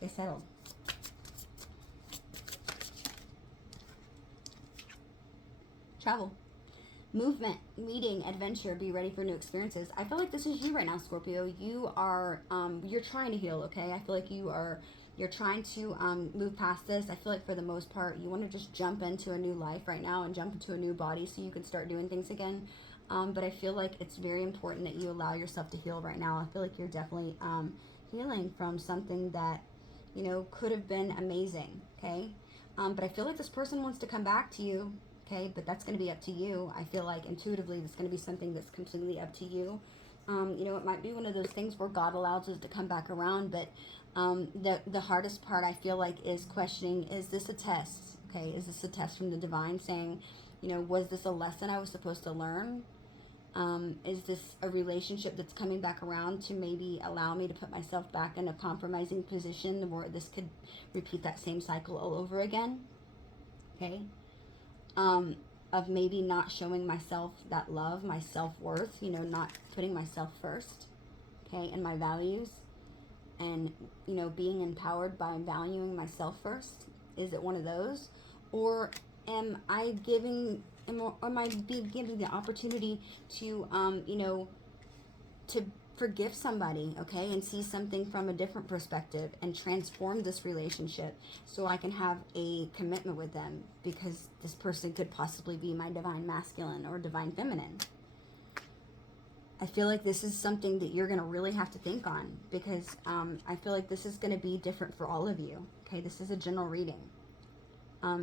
They settled. Travel. Movement, meeting, adventure, be ready for new experiences. I feel like this is you right now, Scorpio. You are, you're trying to heal, okay? I feel like you're trying to move past this. I feel like for the most part, you want to just jump into a new life right now and jump into a new body so you can start doing things again. But I feel like it's very important that you allow yourself to heal right now. I feel like you're definitely healing from something that, could have been amazing, okay? But I feel like this person wants to come back to you. Okay, but that's going to be up to you. I feel like intuitively it's going to be something that's completely up to you. It might be one of those things where God allows us to come back around, but the hardest part I feel like is questioning, is this a test? Okay, is this a test from the divine saying, was this a lesson I was supposed to learn? Is this a relationship that's coming back around to maybe allow me to put myself back in a compromising position where this could repeat that same cycle all over again? Okay. Of maybe not showing myself that love, my self-worth, not putting myself first, okay, and my values, and, being empowered by valuing myself first. Is it one of those? Or am I given the opportunity to, to forgive somebody, okay, and see something from a different perspective and transform this relationship so I can have a commitment with them, because this person could possibly be my divine masculine or divine feminine. I feel like this is something that you're going to really have to think on, because I feel like this is going to be different for all of you. Okay, this is a general reading.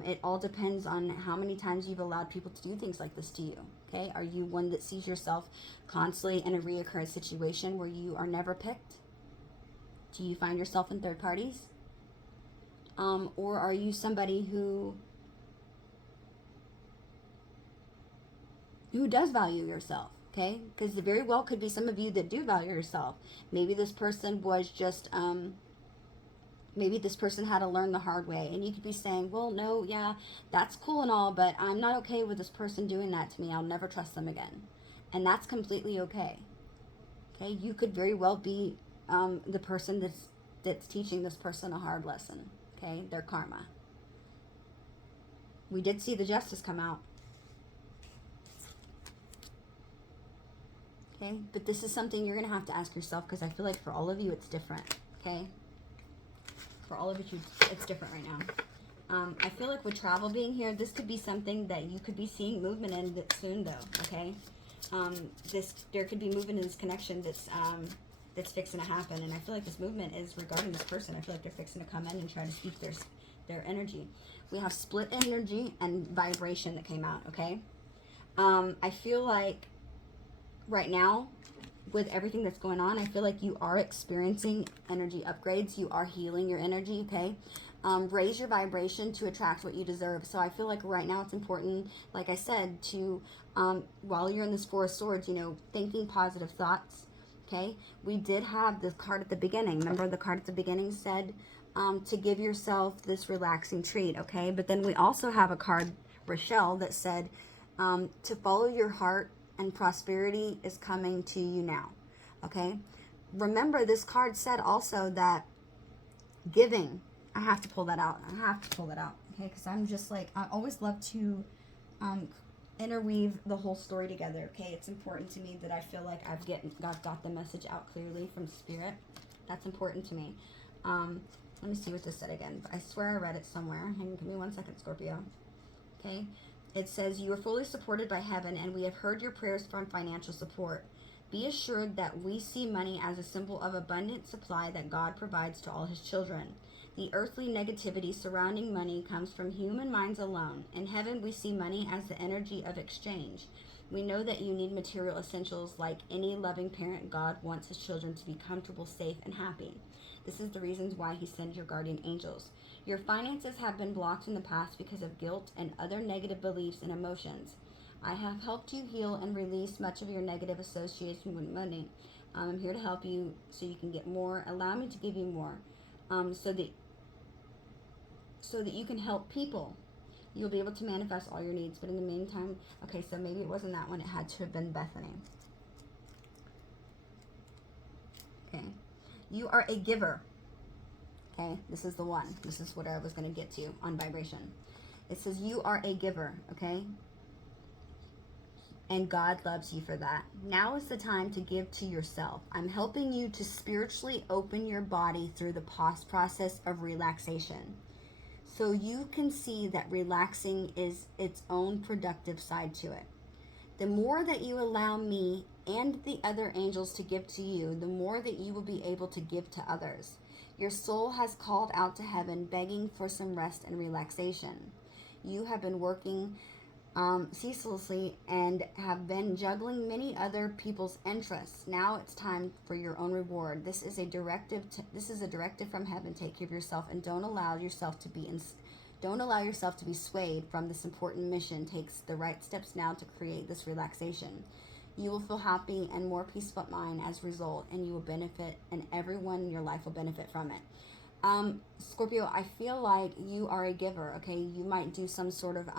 It all depends on how many times you've allowed people to do things like this to you. Okay, are you one that sees yourself constantly in a reoccurring situation where you are never picked? Do you find yourself in third parties? Or are you somebody who does value yourself? Okay, because there very well could be some of you that do value yourself. Maybe this person was just maybe this person had to learn the hard way, and you could be saying, well, no, yeah, that's cool and all, but I'm not okay with this person doing that to me. I'll never trust them again. And that's completely okay. Okay, you could very well be the person that's teaching this person a hard lesson. Okay, their karma. We did see the justice come out. Okay, but this is something you're going to have to ask yourself, because I feel like for all of you it's different. Okay, for all of you it's different right now. I feel like with travel being here, this could be something that you could be seeing movement in that soon, though. Okay, there could be movement in this connection that's fixing to happen, and I feel like this movement is regarding this person. I feel like they're fixing to come in and try to speak their energy. We have split energy and vibration that came out. Okay, I feel like right now, with everything that's going on, I feel like you are experiencing energy upgrades. You are healing your energy, okay? Raise your vibration to attract what you deserve. So I feel like right now it's important, like I said, to, while you're in this Four of Swords, you know, thinking positive thoughts, okay? We did have this card at the beginning. Remember, the card at the beginning said to give yourself this relaxing treat, okay? But then we also have a card, Rochelle, that said to follow your heart, and prosperity is coming to you now. Okay, remember this card said also that giving, I have to pull that out, okay, because I'm just like, I always love to interweave the whole story together. Okay, it's important to me that I feel like I've got the message out clearly from Spirit. That's important to me. Let me see what this said again. I swear I read it somewhere. Hang on, give me 1 second, Scorpio. Okay, it says, you are fully supported by heaven, and we have heard your prayers for financial support. Be assured that we see money as a symbol of abundant supply that God provides to all his children. The earthly negativity surrounding money comes from human minds alone. In heaven, we see money as the energy of exchange. We know that you need material essentials like any loving parent. God wants his children to be comfortable, safe, and happy. This is the reasons why he sends your guardian angels. Your finances have been blocked in the past because of guilt and other negative beliefs and emotions. I have helped you heal and release much of your negative association with money. I'm here to help you so you can get more. Allow me to give you more, so that you can help people. You'll be able to manifest all your needs. But in the meantime, okay, so maybe it wasn't that one. It had to have been Bethany. Okay. You are a giver. Okay, this is the one. This is what I was going to get to on vibration. It says you are a giver, okay? And God loves you for that. Now is the time to give to yourself. I'm helping you to spiritually open your body through the process of relaxation. So you can see that relaxing is its own productive side to it. The more that you allow me and the other angels to give to you, the more that you will be able to give to others. Your soul has called out to heaven, begging for some rest and relaxation. You have been working ceaselessly and have been juggling many other people's interests. Now it's time for your own reward. This is a directive. This is a directive from heaven. Take care of yourself and don't allow yourself to be swayed from this important mission. Take the right steps now to create this relaxation. You will feel happy and more peaceful mind as a result, and you will benefit, and everyone in your life will benefit from it. Scorpio, I feel like you are a giver, okay? You might do some sort of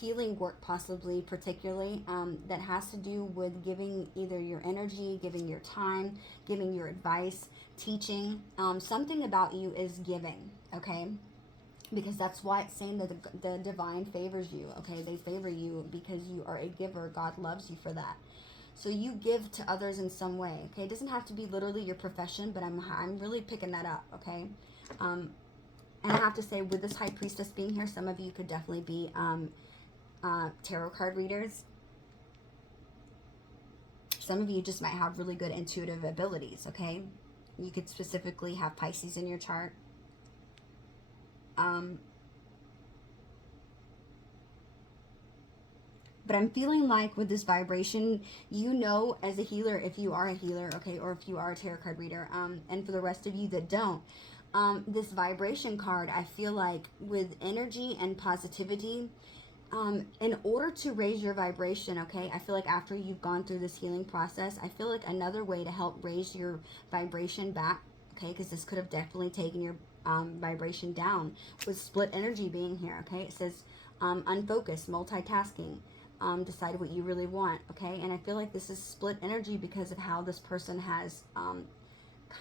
healing work, possibly, particularly, that has to do with giving either your energy, giving your time, giving your advice, teaching. Something about you is giving, okay? Because that's why it's saying that the divine favors you, okay? They favor you because you are a giver. God loves you for that. So you give to others in some way, okay? It doesn't have to be literally your profession, but I'm really picking that up, okay? And I have to say, with this High Priestess being here, some of you could definitely be tarot card readers. Some of you just might have really good intuitive abilities, okay? You could specifically have Pisces in your chart. But I'm feeling like with this vibration, you know, as a healer, if you are a healer, okay, or if you are a tarot card reader, and for the rest of you that don't, this vibration card, I feel like with energy and positivity, in order to raise your vibration, okay, I feel like after you've gone through this healing process, I feel like another way to help raise your vibration back, okay, because this could have definitely taken your vibration down, with split energy being here, okay? It says unfocused, multitasking, decide what you really want, okay? And I feel like this is split energy because of how this person has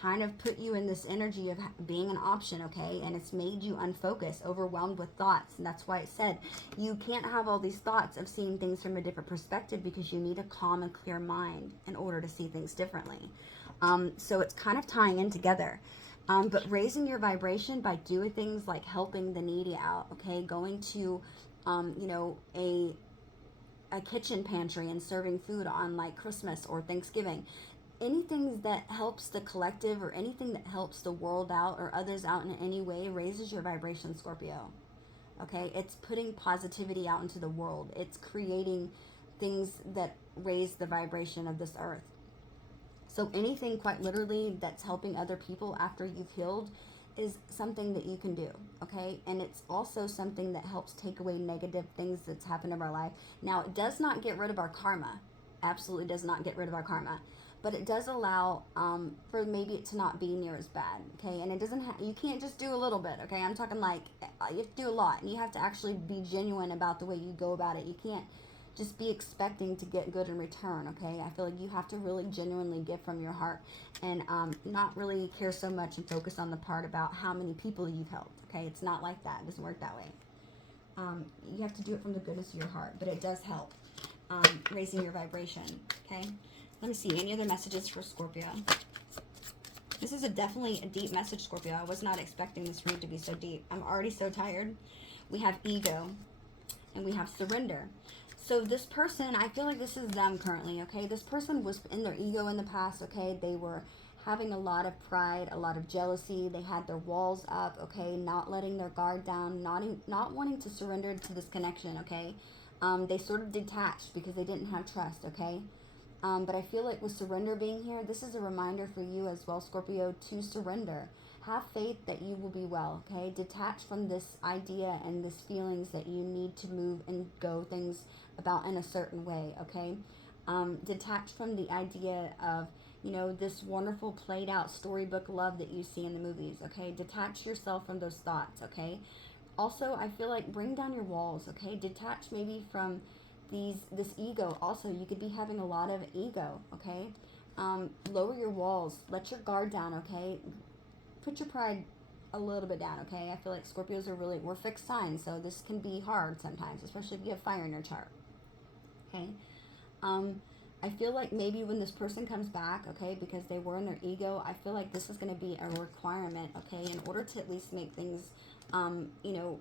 kind of put you in this energy of being an option, okay? And it's made you unfocused, overwhelmed with thoughts. And that's why it said you can't have all these thoughts of seeing things from a different perspective, because you need a calm and clear mind in order to see things differently. So it's kind of tying in together. But raising your vibration by doing things like helping the needy out, okay? Going to, you know, a kitchen pantry and serving food on like Christmas or Thanksgiving. Anything that helps the collective, or anything that helps the world out or others out in any way, raises your vibration, Scorpio. Okay, it's putting positivity out into the world. It's creating things that raise the vibration of this earth. So anything quite literally that's helping other people after you've healed is something that you can do, okay? And it's also something that helps take away negative things that's happened in our life. Now, it does not get rid of our karma. Absolutely does not get rid of our karma. But it does allow for maybe it to not be near as bad, okay? And it doesn't you can't just do a little bit, okay? I'm talking like you have to do a lot, and you have to actually be genuine about the way you go about it. You can't just be expecting to get good in return, okay? I feel like you have to really genuinely give from your heart, and not really care so much and focus on the part about how many people you've helped, okay? It's not like that. It doesn't work that way. You have to do it from the goodness of your heart, but it does help raising your vibration, okay? Let me see, any other messages for Scorpio? This is definitely a deep message, Scorpio. I was not expecting this read to be so deep. I'm already so tired. We have ego, and we have surrender. So this person, I feel like this is them currently, okay? This person was in their ego in the past, okay? They were having a lot of pride, a lot of jealousy. They had their walls up, okay? Not letting their guard down, not wanting to surrender to this connection, okay? They sort of detached because they didn't have trust, okay? But I feel like with surrender being here, this is a reminder for you as well, Scorpio, to surrender. Have faith that you will be well, okay? Detach from this idea and this feelings that you need to move and go things about in a certain way, okay? Detach from the idea of, you know, this wonderful played out storybook love that you see in the movies, okay? Detach yourself from those thoughts, okay? Also, I feel like bring down your walls, okay? Detach maybe from this ego. Also, you could be having a lot of ego, okay? Lower your walls, let your guard down, okay? Put your pride a little bit down, okay? I feel like Scorpios we're fixed signs, so this can be hard sometimes, especially if you have fire in your chart, okay? I feel like maybe when this person comes back, okay, because they were in their ego, I feel like this is going to be a requirement, okay, in order to at least make things, you know,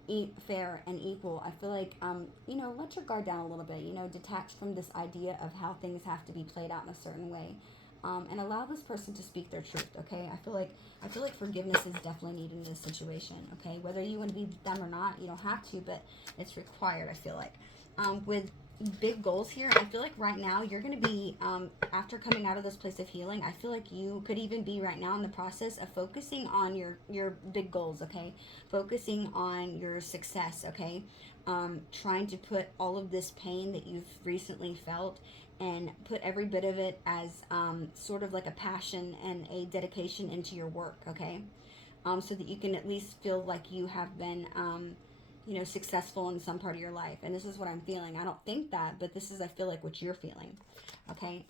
fair and equal. I feel like, you know, let your guard down a little bit, you know, detach from this idea of how things have to be played out in a certain way, and allow this person to speak their truth, okay? I feel like forgiveness is definitely needed in this situation, okay? Whether you want to be with them or not, you don't have to, but it's required, I feel like. With big goals here, I feel like right now you're going to be, after coming out of this place of healing, I feel like you could even be right now in the process of focusing on your big goals, okay? Focusing on your success, okay? Trying to put all of this pain that you've recently felt and put every bit of it as sort of like a passion and a dedication into your work, okay? So that you can at least feel like you have been you know, successful in some part of your life. And this is what I'm feeling. I don't think that, but this is, I feel like, what you're feeling, okay?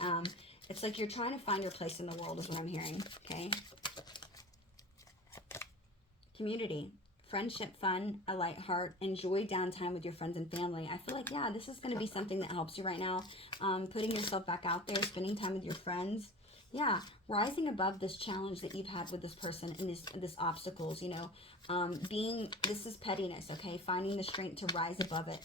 It's like you're trying to find your place in the world is what I'm hearing, okay? Community, friendship, fun, a light heart, enjoy downtime with your friends and family. I feel like, yeah, this is going to be something that helps you right now. Putting yourself back out there, spending time with your friends, Yeah, rising above this challenge that you've had with this person and this obstacles, you know, this is pettiness, okay? Finding the strength to rise above it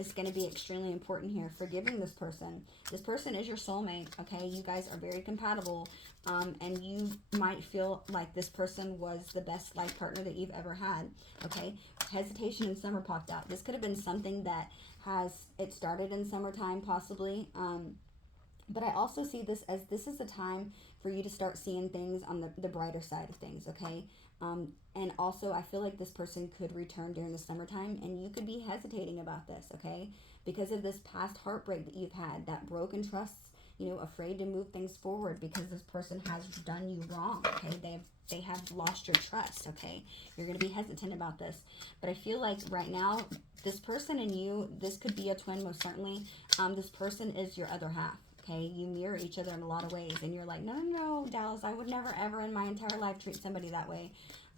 is going to be extremely important here. Forgiving this person. This person is your soulmate, okay? You guys are very compatible, and you might feel like this person was the best life partner that you've ever had, okay? Hesitation in summer popped out. This could have been something that it started in summertime, possibly, but I also see this is a time for you to start seeing things on the brighter side of things, okay? And also, I feel like this person could return during the summertime, and you could be hesitating about this, okay? Because of this past heartbreak that you've had, that broken trust, you know, afraid to move things forward because this person has done you wrong, okay? They have lost your trust, okay? You're going to be hesitant about this. But I feel like right now, this person and you, this could be a twin most certainly. This person is your other half. Okay, you mirror each other in a lot of ways, and you're like, no, Dallas, I would never ever in my entire life treat somebody that way.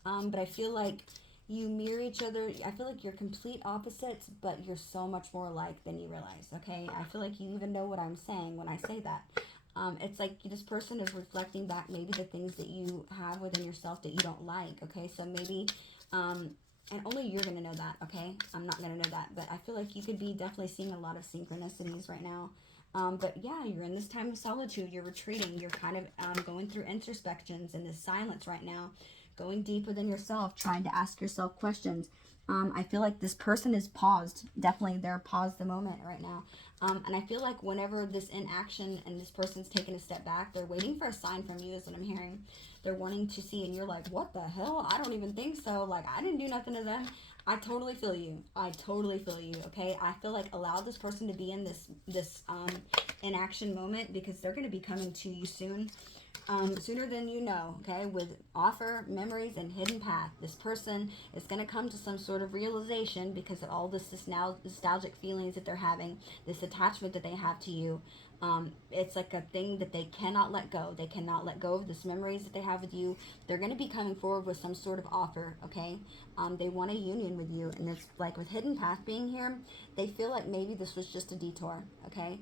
But I feel like you mirror each other. I feel like you're complete opposites, but you're so much more alike than you realize. Okay, I feel like you even know what I'm saying when I say that. It's like this person is reflecting back maybe the things that you have within yourself that you don't like. Okay, so maybe. And only you're going to know that, okay? I'm not going to know that. But I feel like you could be definitely seeing a lot of synchronicities right now. But yeah, you're in this time of solitude. You're retreating. You're kind of going through introspections and this silence right now. Going deep within yourself. Trying to ask yourself questions. I feel like this person is paused. Definitely, they're paused the moment right now. And I feel like whenever this inaction and this person's taking a step back, they're waiting for a sign from you is what I'm hearing. They're wanting to see, and you're like, what the hell? I don't even think so. Like, I didn't do nothing to them. I totally feel you. I totally feel you, okay? I feel like allow this person to be in this inaction moment because they're going to be coming to you soon. Sooner than you know, okay, with offer, memories, and hidden path. This person is going to come to some sort of realization because of all this nostalgic feelings that they're having, this attachment that they have to you. It's like a thing that they cannot let go. They cannot let go of this memories that they have with you. They're going to be coming forward with some sort of offer, okay? They want a union with you. And it's like with hidden path being here, they feel like maybe this was just a detour, okay?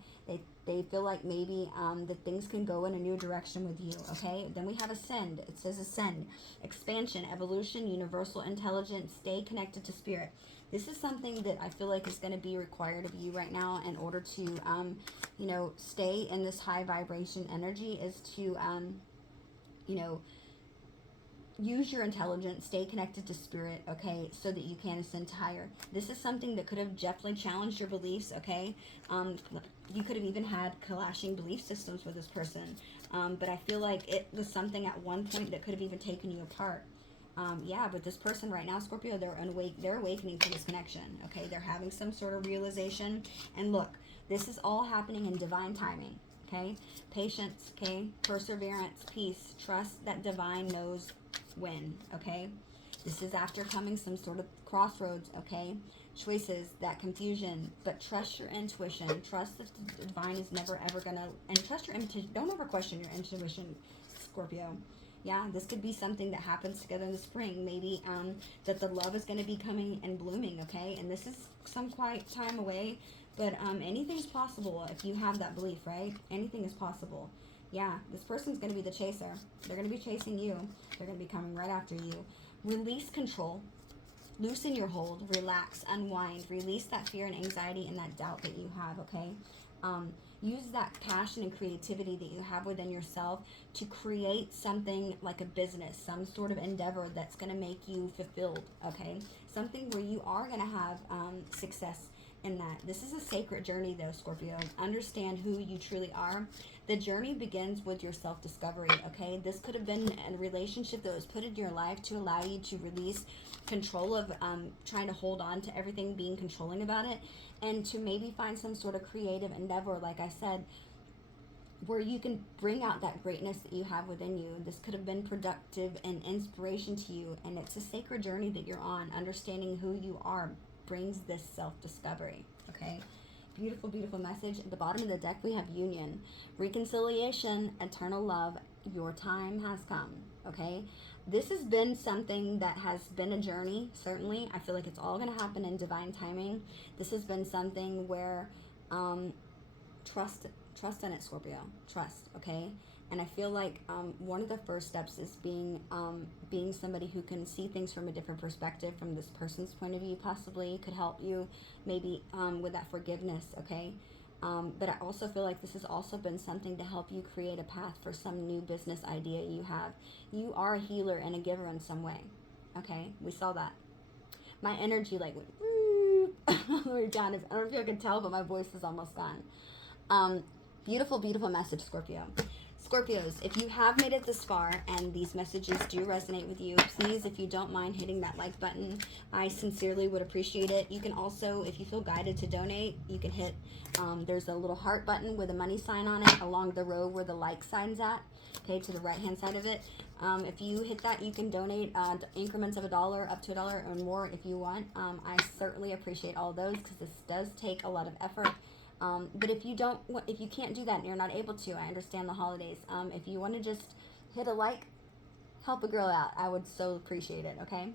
They feel like maybe that things can go in a new direction with you, okay? Then we have ascend. It says ascend. Expansion, evolution, universal intelligence, stay connected to spirit. This is something that I feel like is going to be required of you right now in order to, you know, stay in this high vibration energy is to, you know, use your intelligence, stay connected to spirit, okay, so that you can ascend higher. This is something that could have definitely challenged your beliefs, okay? You could have even had clashing belief systems with this person, but I feel like it was something at one point that could have even taken you apart. Yeah, but this person right now, Scorpio, they're awakening to this connection, okay? They're having some sort of realization, and look, this is all happening in divine timing, okay? Patience, okay? Perseverance, peace, trust that divine knows when, okay? This is after coming some sort of crossroads, okay? Choices, that confusion, but trust your intuition. Trust that the divine is never ever gonna, and trust your intuition. Don't ever question your intuition, Scorpio. Yeah, this could be something that happens together in the spring. Maybe that the love is going to be coming and blooming, okay? And this is some quiet time away, but anything's possible if you have that belief, right? Anything is possible. Yeah, this person's going to be the chaser. They're going to be chasing you. They're going to be coming right after you. Release control. Loosen your hold. Relax. Unwind. Release that fear and anxiety and that doubt that you have, okay? Use that passion and creativity that you have within yourself to create something like a business, some sort of endeavor that's going to make you fulfilled, okay? Something where you are going to have success in that. This is a sacred journey, though, Scorpio. Understand who you truly are. The journey begins with your self-discovery, okay? This could have been a relationship that was put in your life to allow you to release control of trying to hold on to everything, being controlling about it, and to maybe find some sort of creative endeavor, like I said, where you can bring out that greatness that you have within you. This could have been productive and inspiration to you, and it's a sacred journey that you're on. Understanding who you are brings this self-discovery, okay? Beautiful, beautiful message. At the bottom of the deck, we have union, reconciliation, eternal love. Your time has come, okay? This has been something that has been a journey, certainly. I feel like it's all going to happen in divine timing. This has been something where trust Trust in it, Scorpio. Trust, okay? And I feel like one of the first steps is being somebody who can see things from a different perspective, from this person's point of view, possibly could help you maybe with that forgiveness, okay? But I also feel like this has also been something to help you create a path for some new business idea you have. You are a healer and a giver in some way, okay? We saw that. My energy like went all the way down. I don't know if you can tell, but my voice is almost gone. Beautiful, beautiful message, Scorpio. Scorpios, if you have made it this far and these messages do resonate with you, please, if you don't mind hitting that like button, I sincerely would appreciate it. You can also, if you feel guided to donate, you can hit, there's a little heart button with a money sign on it along the row where the like sign's at, okay, to the right hand side of it. If you hit that, you can donate increments of $1 up to $1 or more if you want. I certainly appreciate all those because this does take a lot of effort. But if you can't do that and you're not able to, I understand the holidays. If you want to just hit a like, help a girl out, I would so appreciate it, okay?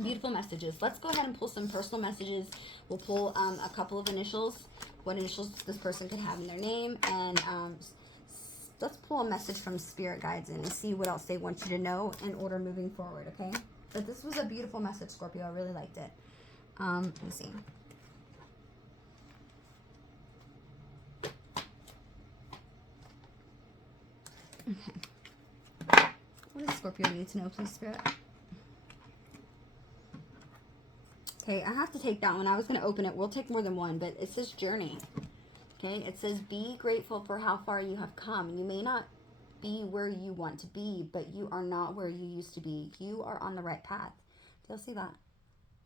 Beautiful messages. Let's go ahead and pull some personal messages. We'll pull a couple of initials, what initials this person could have in their name, and let's pull a message from Spirit Guides in and see what else they want you to know in order moving forward, okay? But this was a beautiful message, Scorpio. I really liked it. Let me see. Okay. What does Scorpio need to know, please, Spirit? Okay, I have to take that one. I was going to open it. We'll take more than one, but it says journey. Okay, it says be grateful for how far you have come. You may not be where you want to be, but you are not where you used to be. You are on the right path. Do you see that?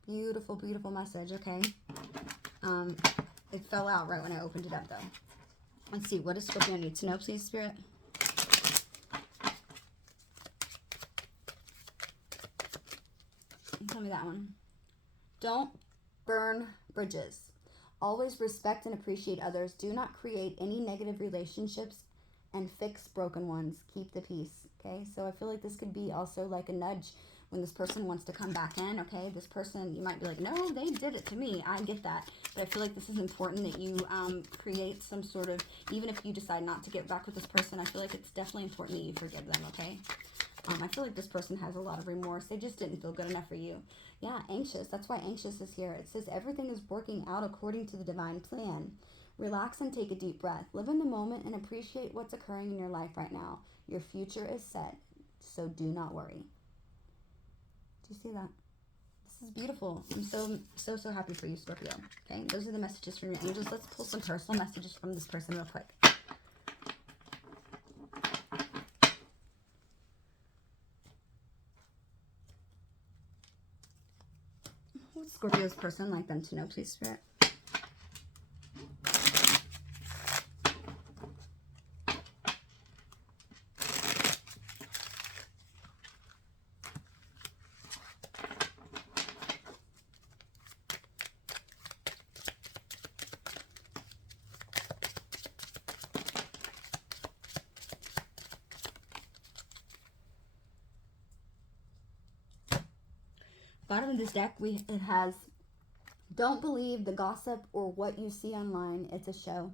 Beautiful, beautiful message, okay? It fell out right when I opened it up, though. Let's see. What does Scorpio need to know, please, Spirit? Tell me that one. Don't burn bridges. Always respect and appreciate others. Do not create any negative relationships and fix broken ones. Keep the peace. Okay, so I feel like this could be also like a nudge when this person wants to come back in. Okay, this person, you might be like, no, they did it to me. I get that. But I feel like this is important that you create some sort of, even if you decide not to get back with this person, I feel like it's definitely important that you forgive them. Okay. I feel like this person has a lot of remorse. They just didn't feel good enough for you. Yeah, anxious. That's why anxious is here. It says everything is working out according to the divine plan. Relax and take a deep breath. Live in the moment and appreciate what's occurring in your life right now. Your future is set, so do not worry. Do you see that? This is beautiful. I'm so happy for you, Scorpio. Okay, those are the messages from your angels. Let's pull some personal messages from this person real quick. What's Scorpio's person like them to know, please, Spirit? Bottom of this deck, it has, don't believe the gossip or what you see online. It's a show.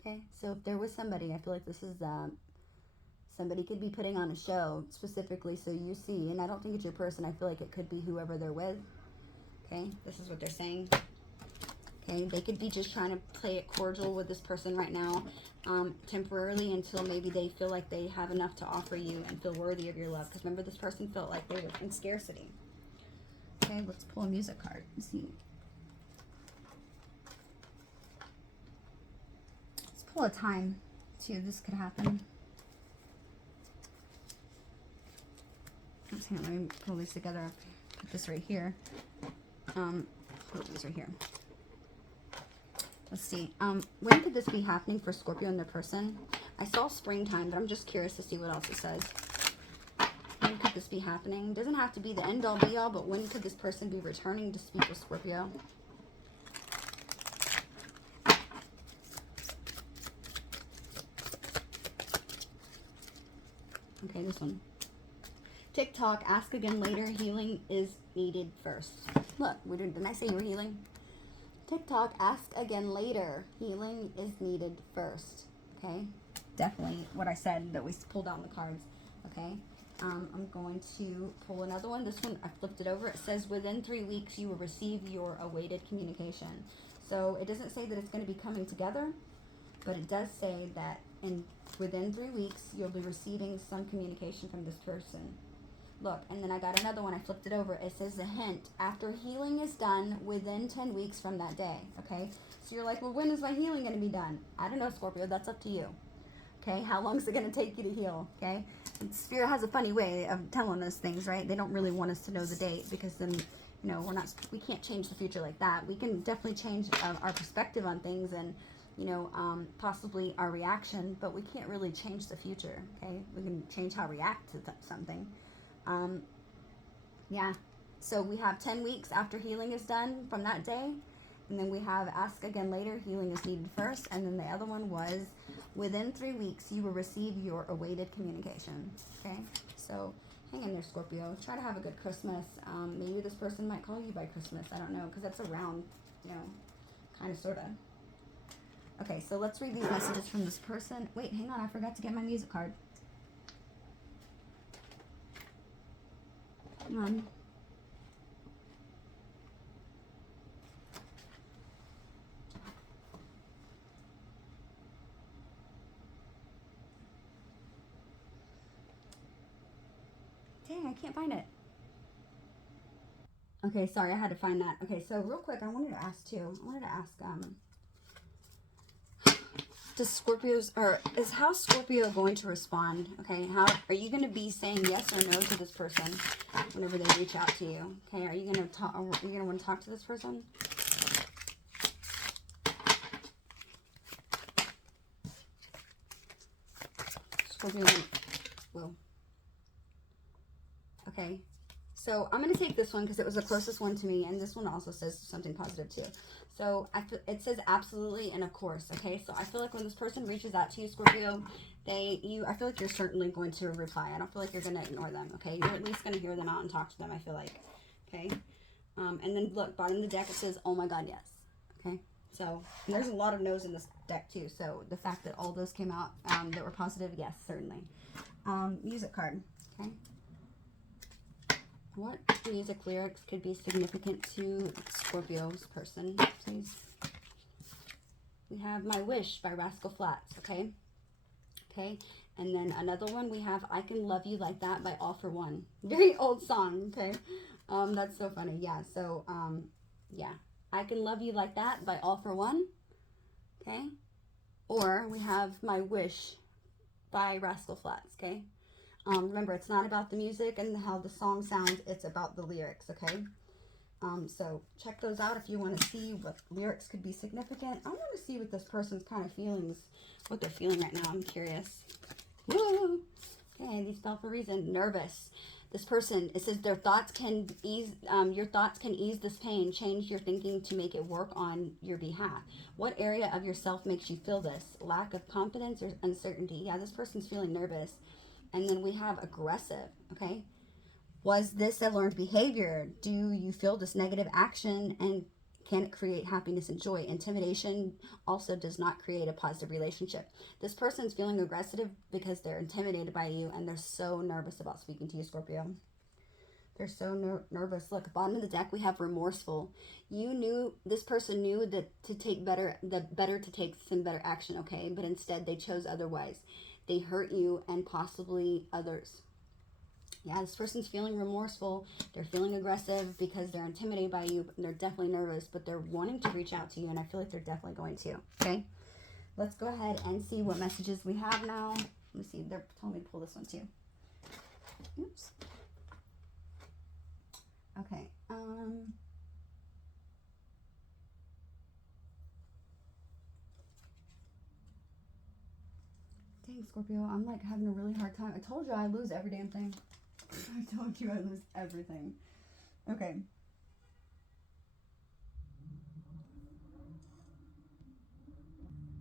Okay, so if there was somebody, I feel like this is somebody could be putting on a show specifically so you see, and I don't think it's your person. I feel like it could be whoever they're with. Okay, this is what they're saying. Okay, they could be just trying to play it cordial with this person right now, temporarily, until maybe they feel like they have enough to offer you and feel worthy of your love. Because remember, this person felt like they were in scarcity. Okay, let's pull a music card and see. Let's pull a time, too. This could happen. Let's let me pull these together. I'll put this right here. Put these right here. Let's see. When could this be happening for Scorpio and their person? I saw springtime, but I'm just curious to see what else it says. When could this be happening? Doesn't have to be the end all be all, but when could this person be returning to speak with Scorpio? Okay, this one. TikTok, ask again later. Healing is needed first. Look, didn't I say you were healing? TikTok, ask again later. Healing is needed first. okay? Definitely what I said that we pulled out in the cards, okay? I'm going to pull another one. This one, I flipped it over. It says, within 3 weeks, you will receive your awaited communication. So it doesn't say that it's going to be coming together, but it does say that within 3 weeks, you'll be receiving some communication from this person. Look, and then I got another one. I flipped it over. It says, a hint, after healing is done within 10 weeks from that day, okay? So you're like, well, when is my healing going to be done? I don't know, Scorpio. That's up to you. Okay, how long is it going to take you to heal? Okay, and Spirit has a funny way of telling us things, right? They don't really want us to know the date, because then, you know, we can't change the future like that. We can definitely change our perspective on things, and, you know, possibly our reaction, but we can't really change the future. Okay, we can change how we react to something. Yeah, so we have 10 weeks after healing is done from that day. And then we have ask again later, healing is needed first. And then the other one was, within 3 weeks, you will receive your awaited communication. Okay, so hang in there, Scorpio. Try to have a good Christmas. Maybe this person might call you by Christmas. I don't know, because that's around, you know, kind of, sort of. Okay, so let's read these messages from this person. Wait, hang on. I forgot to get my music card. Come on. Dang, I can't find it. Okay, sorry, I had to find that. Okay, so real quick, I wanted to ask too. Does Scorpio's, or is how Scorpio going to respond? Okay, how are you going to be saying yes or no to this person whenever they reach out to you? Okay, are you going to talk? Are you going to want to talk to this person? Scorpio. Whoa. Okay, so I'm going to take this one because it was the closest one to me, and this one also says something positive too. So it says absolutely and of course. Okay, so I feel like when this person reaches out to you, Scorpio, I feel like you're certainly going to reply. I don't feel like you're going to ignore them. Okay, you're at least going to hear them out and talk to them, I feel like. Okay, and then look, bottom of the deck, it says, oh my God, yes. Okay, so there's a lot of no's in this deck too. So the fact that all those came out that were positive, yes, certainly. Music card. Okay. What music lyrics could be significant to Scorpio's person, please? We have My Wish by Rascal Flatts, okay? Okay, and then another one, we have I Can Love You Like That by All For One. Very old song, okay? That's so funny, yeah. So, yeah. I Can Love You Like That by All For One, okay? Or we have My Wish by Rascal Flatts, okay? Remember, it's not about the music and how the song sounds, it's about the lyrics, okay? So check those out if you want to see what lyrics could be significant. I want to see what this person's kind of feelings, what they're feeling right now. I'm curious. Woo! Okay, these fell for a reason. Nervous. This person, it says their thoughts can ease, your thoughts can ease this pain. Change your thinking to make it work on your behalf. What area of yourself makes you feel this? Lack of confidence or uncertainty? Yeah, this person's feeling nervous. And then we have aggressive, okay? Was this a learned behavior? Do you feel this negative action, and can it create happiness and joy? Intimidation also does not create a positive relationship. This person's feeling aggressive because they're intimidated by you, and they're so nervous about speaking to you, Scorpio. They're so nervous. Look, bottom of the deck, we have remorseful. This person knew that to take better to take some better action, okay? But instead they chose otherwise. They hurt you and possibly others. Yeah, this person's feeling remorseful. They're feeling aggressive because they're intimidated by you. They're definitely nervous, but they're wanting to reach out to you, and I feel like they're definitely going to. Okay, let's go ahead and see what messages we have now. Let me see. They're telling me to pull this one too. Oops. Okay. Dang, Scorpio, I'm like having a really hard time. I told you I lose every damn thing. I told you I lose everything. Okay.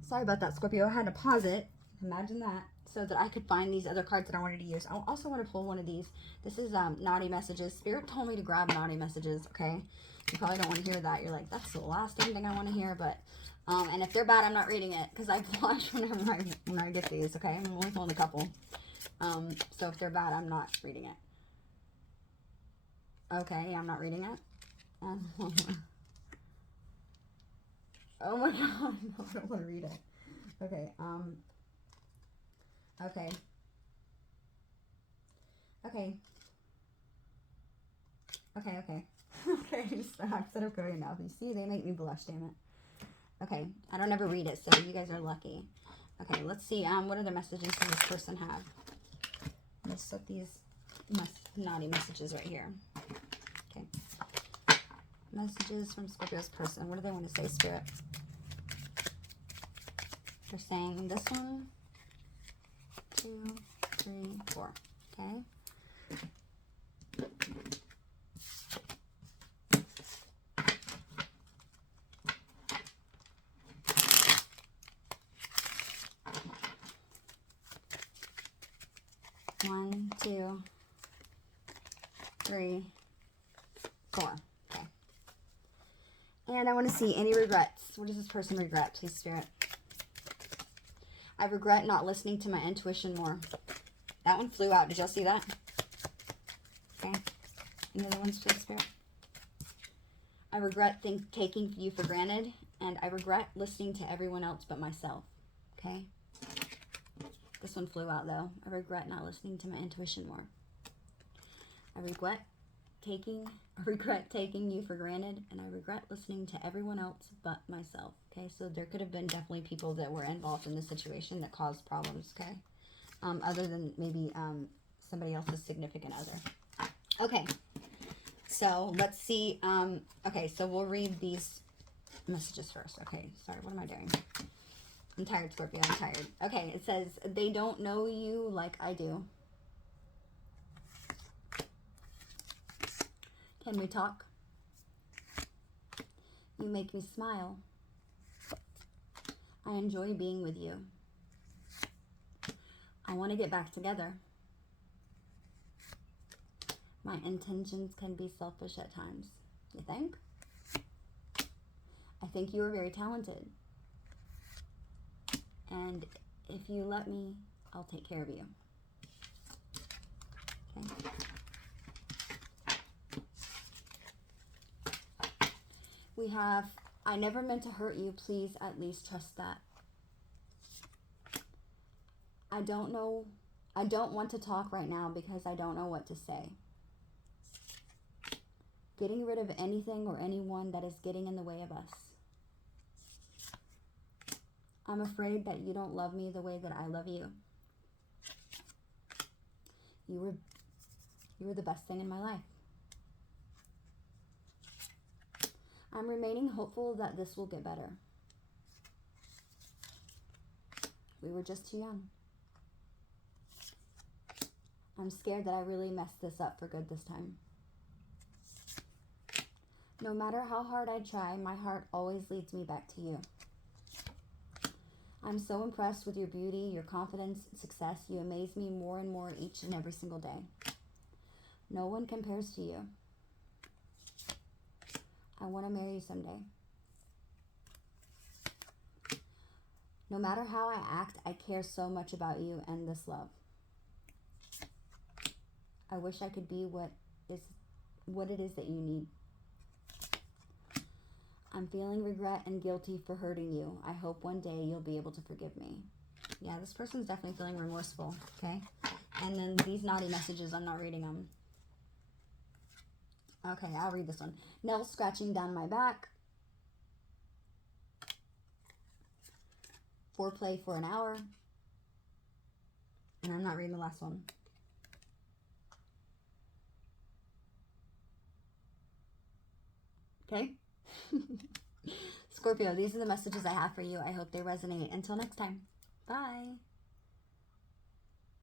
Sorry about that, Scorpio. I had to pause it. Imagine that. So that I could find these other cards that I wanted to use. I also want to pull one of these. This is naughty messages. Spirit told me to grab naughty messages, okay? You probably don't want to hear that. You're like, that's the last thing I want to hear, but And if they're bad, I'm not reading it because I blush whenever when I get these, okay? I'm only pulling a couple. So if they're bad, I'm not reading it. Okay, I'm not reading it. Oh my god, no, I don't want to read it. Okay, okay. Okay. Okay, okay. Okay, stop. Instead of going now. You see, they make me blush, damn it. Okay, I don't ever read it, so you guys are lucky. Okay, let's see. What other messages does this person have? Let's set these naughty messages right here. Okay. Messages from Scorpio's person. What do they want to say, Spirit? They're saying this one, 2, 3, 4. Okay. One, 2, 3, 4. Okay. And I want to see any regrets. What does this person regret, please, Spirit? I regret not listening to my intuition more. That one flew out. Did y'all see that? Okay. Any other ones, please, Spirit? I regret taking you for granted, and I regret listening to everyone else but myself. Okay. This one flew out, though. I regret not listening to my intuition more. I regret taking you for granted, and I regret listening to everyone else but myself. Okay, so there could have been definitely people that were involved in this situation that caused problems, okay? Other than maybe somebody else's significant other. Okay, so let's see. Okay, so we'll read these messages first. Okay, sorry, what am I doing? I'm tired, Scorpio, I'm tired. Okay, it says, they don't know you like I do. Can we talk? You make me smile. I enjoy being with you. I want to get back together. My intentions can be selfish at times. You think? I think you are very talented. And if you let me, I'll take care of you. Okay. We have, I never meant to hurt you. Please at least trust that. I don't want to talk right now because I don't know what to say. Getting rid of anything or anyone that is getting in the way of us. I'm afraid that you don't love me the way that I love you. You were the best thing in my life. I'm remaining hopeful that this will get better. We were just too young. I'm scared that I really messed this up for good this time. No matter how hard I try, my heart always leads me back to you. I'm so impressed with your beauty, your confidence, success. You amaze me more and more each and every single day. No one compares to you. I want to marry you someday. No matter how I act, I care so much about you and this love. I wish I could be what it is that you need. I'm feeling regret and guilty for hurting you. I hope one day you'll be able to forgive me. Yeah, this person's definitely feeling remorseful, okay? And then these naughty messages, I'm not reading them. Okay, I'll read this one. Nails scratching down my back. Foreplay for an hour. And I'm not reading the last one. Okay? Scorpio, these are the messages I have for you. I hope they resonate. Until next time. Bye.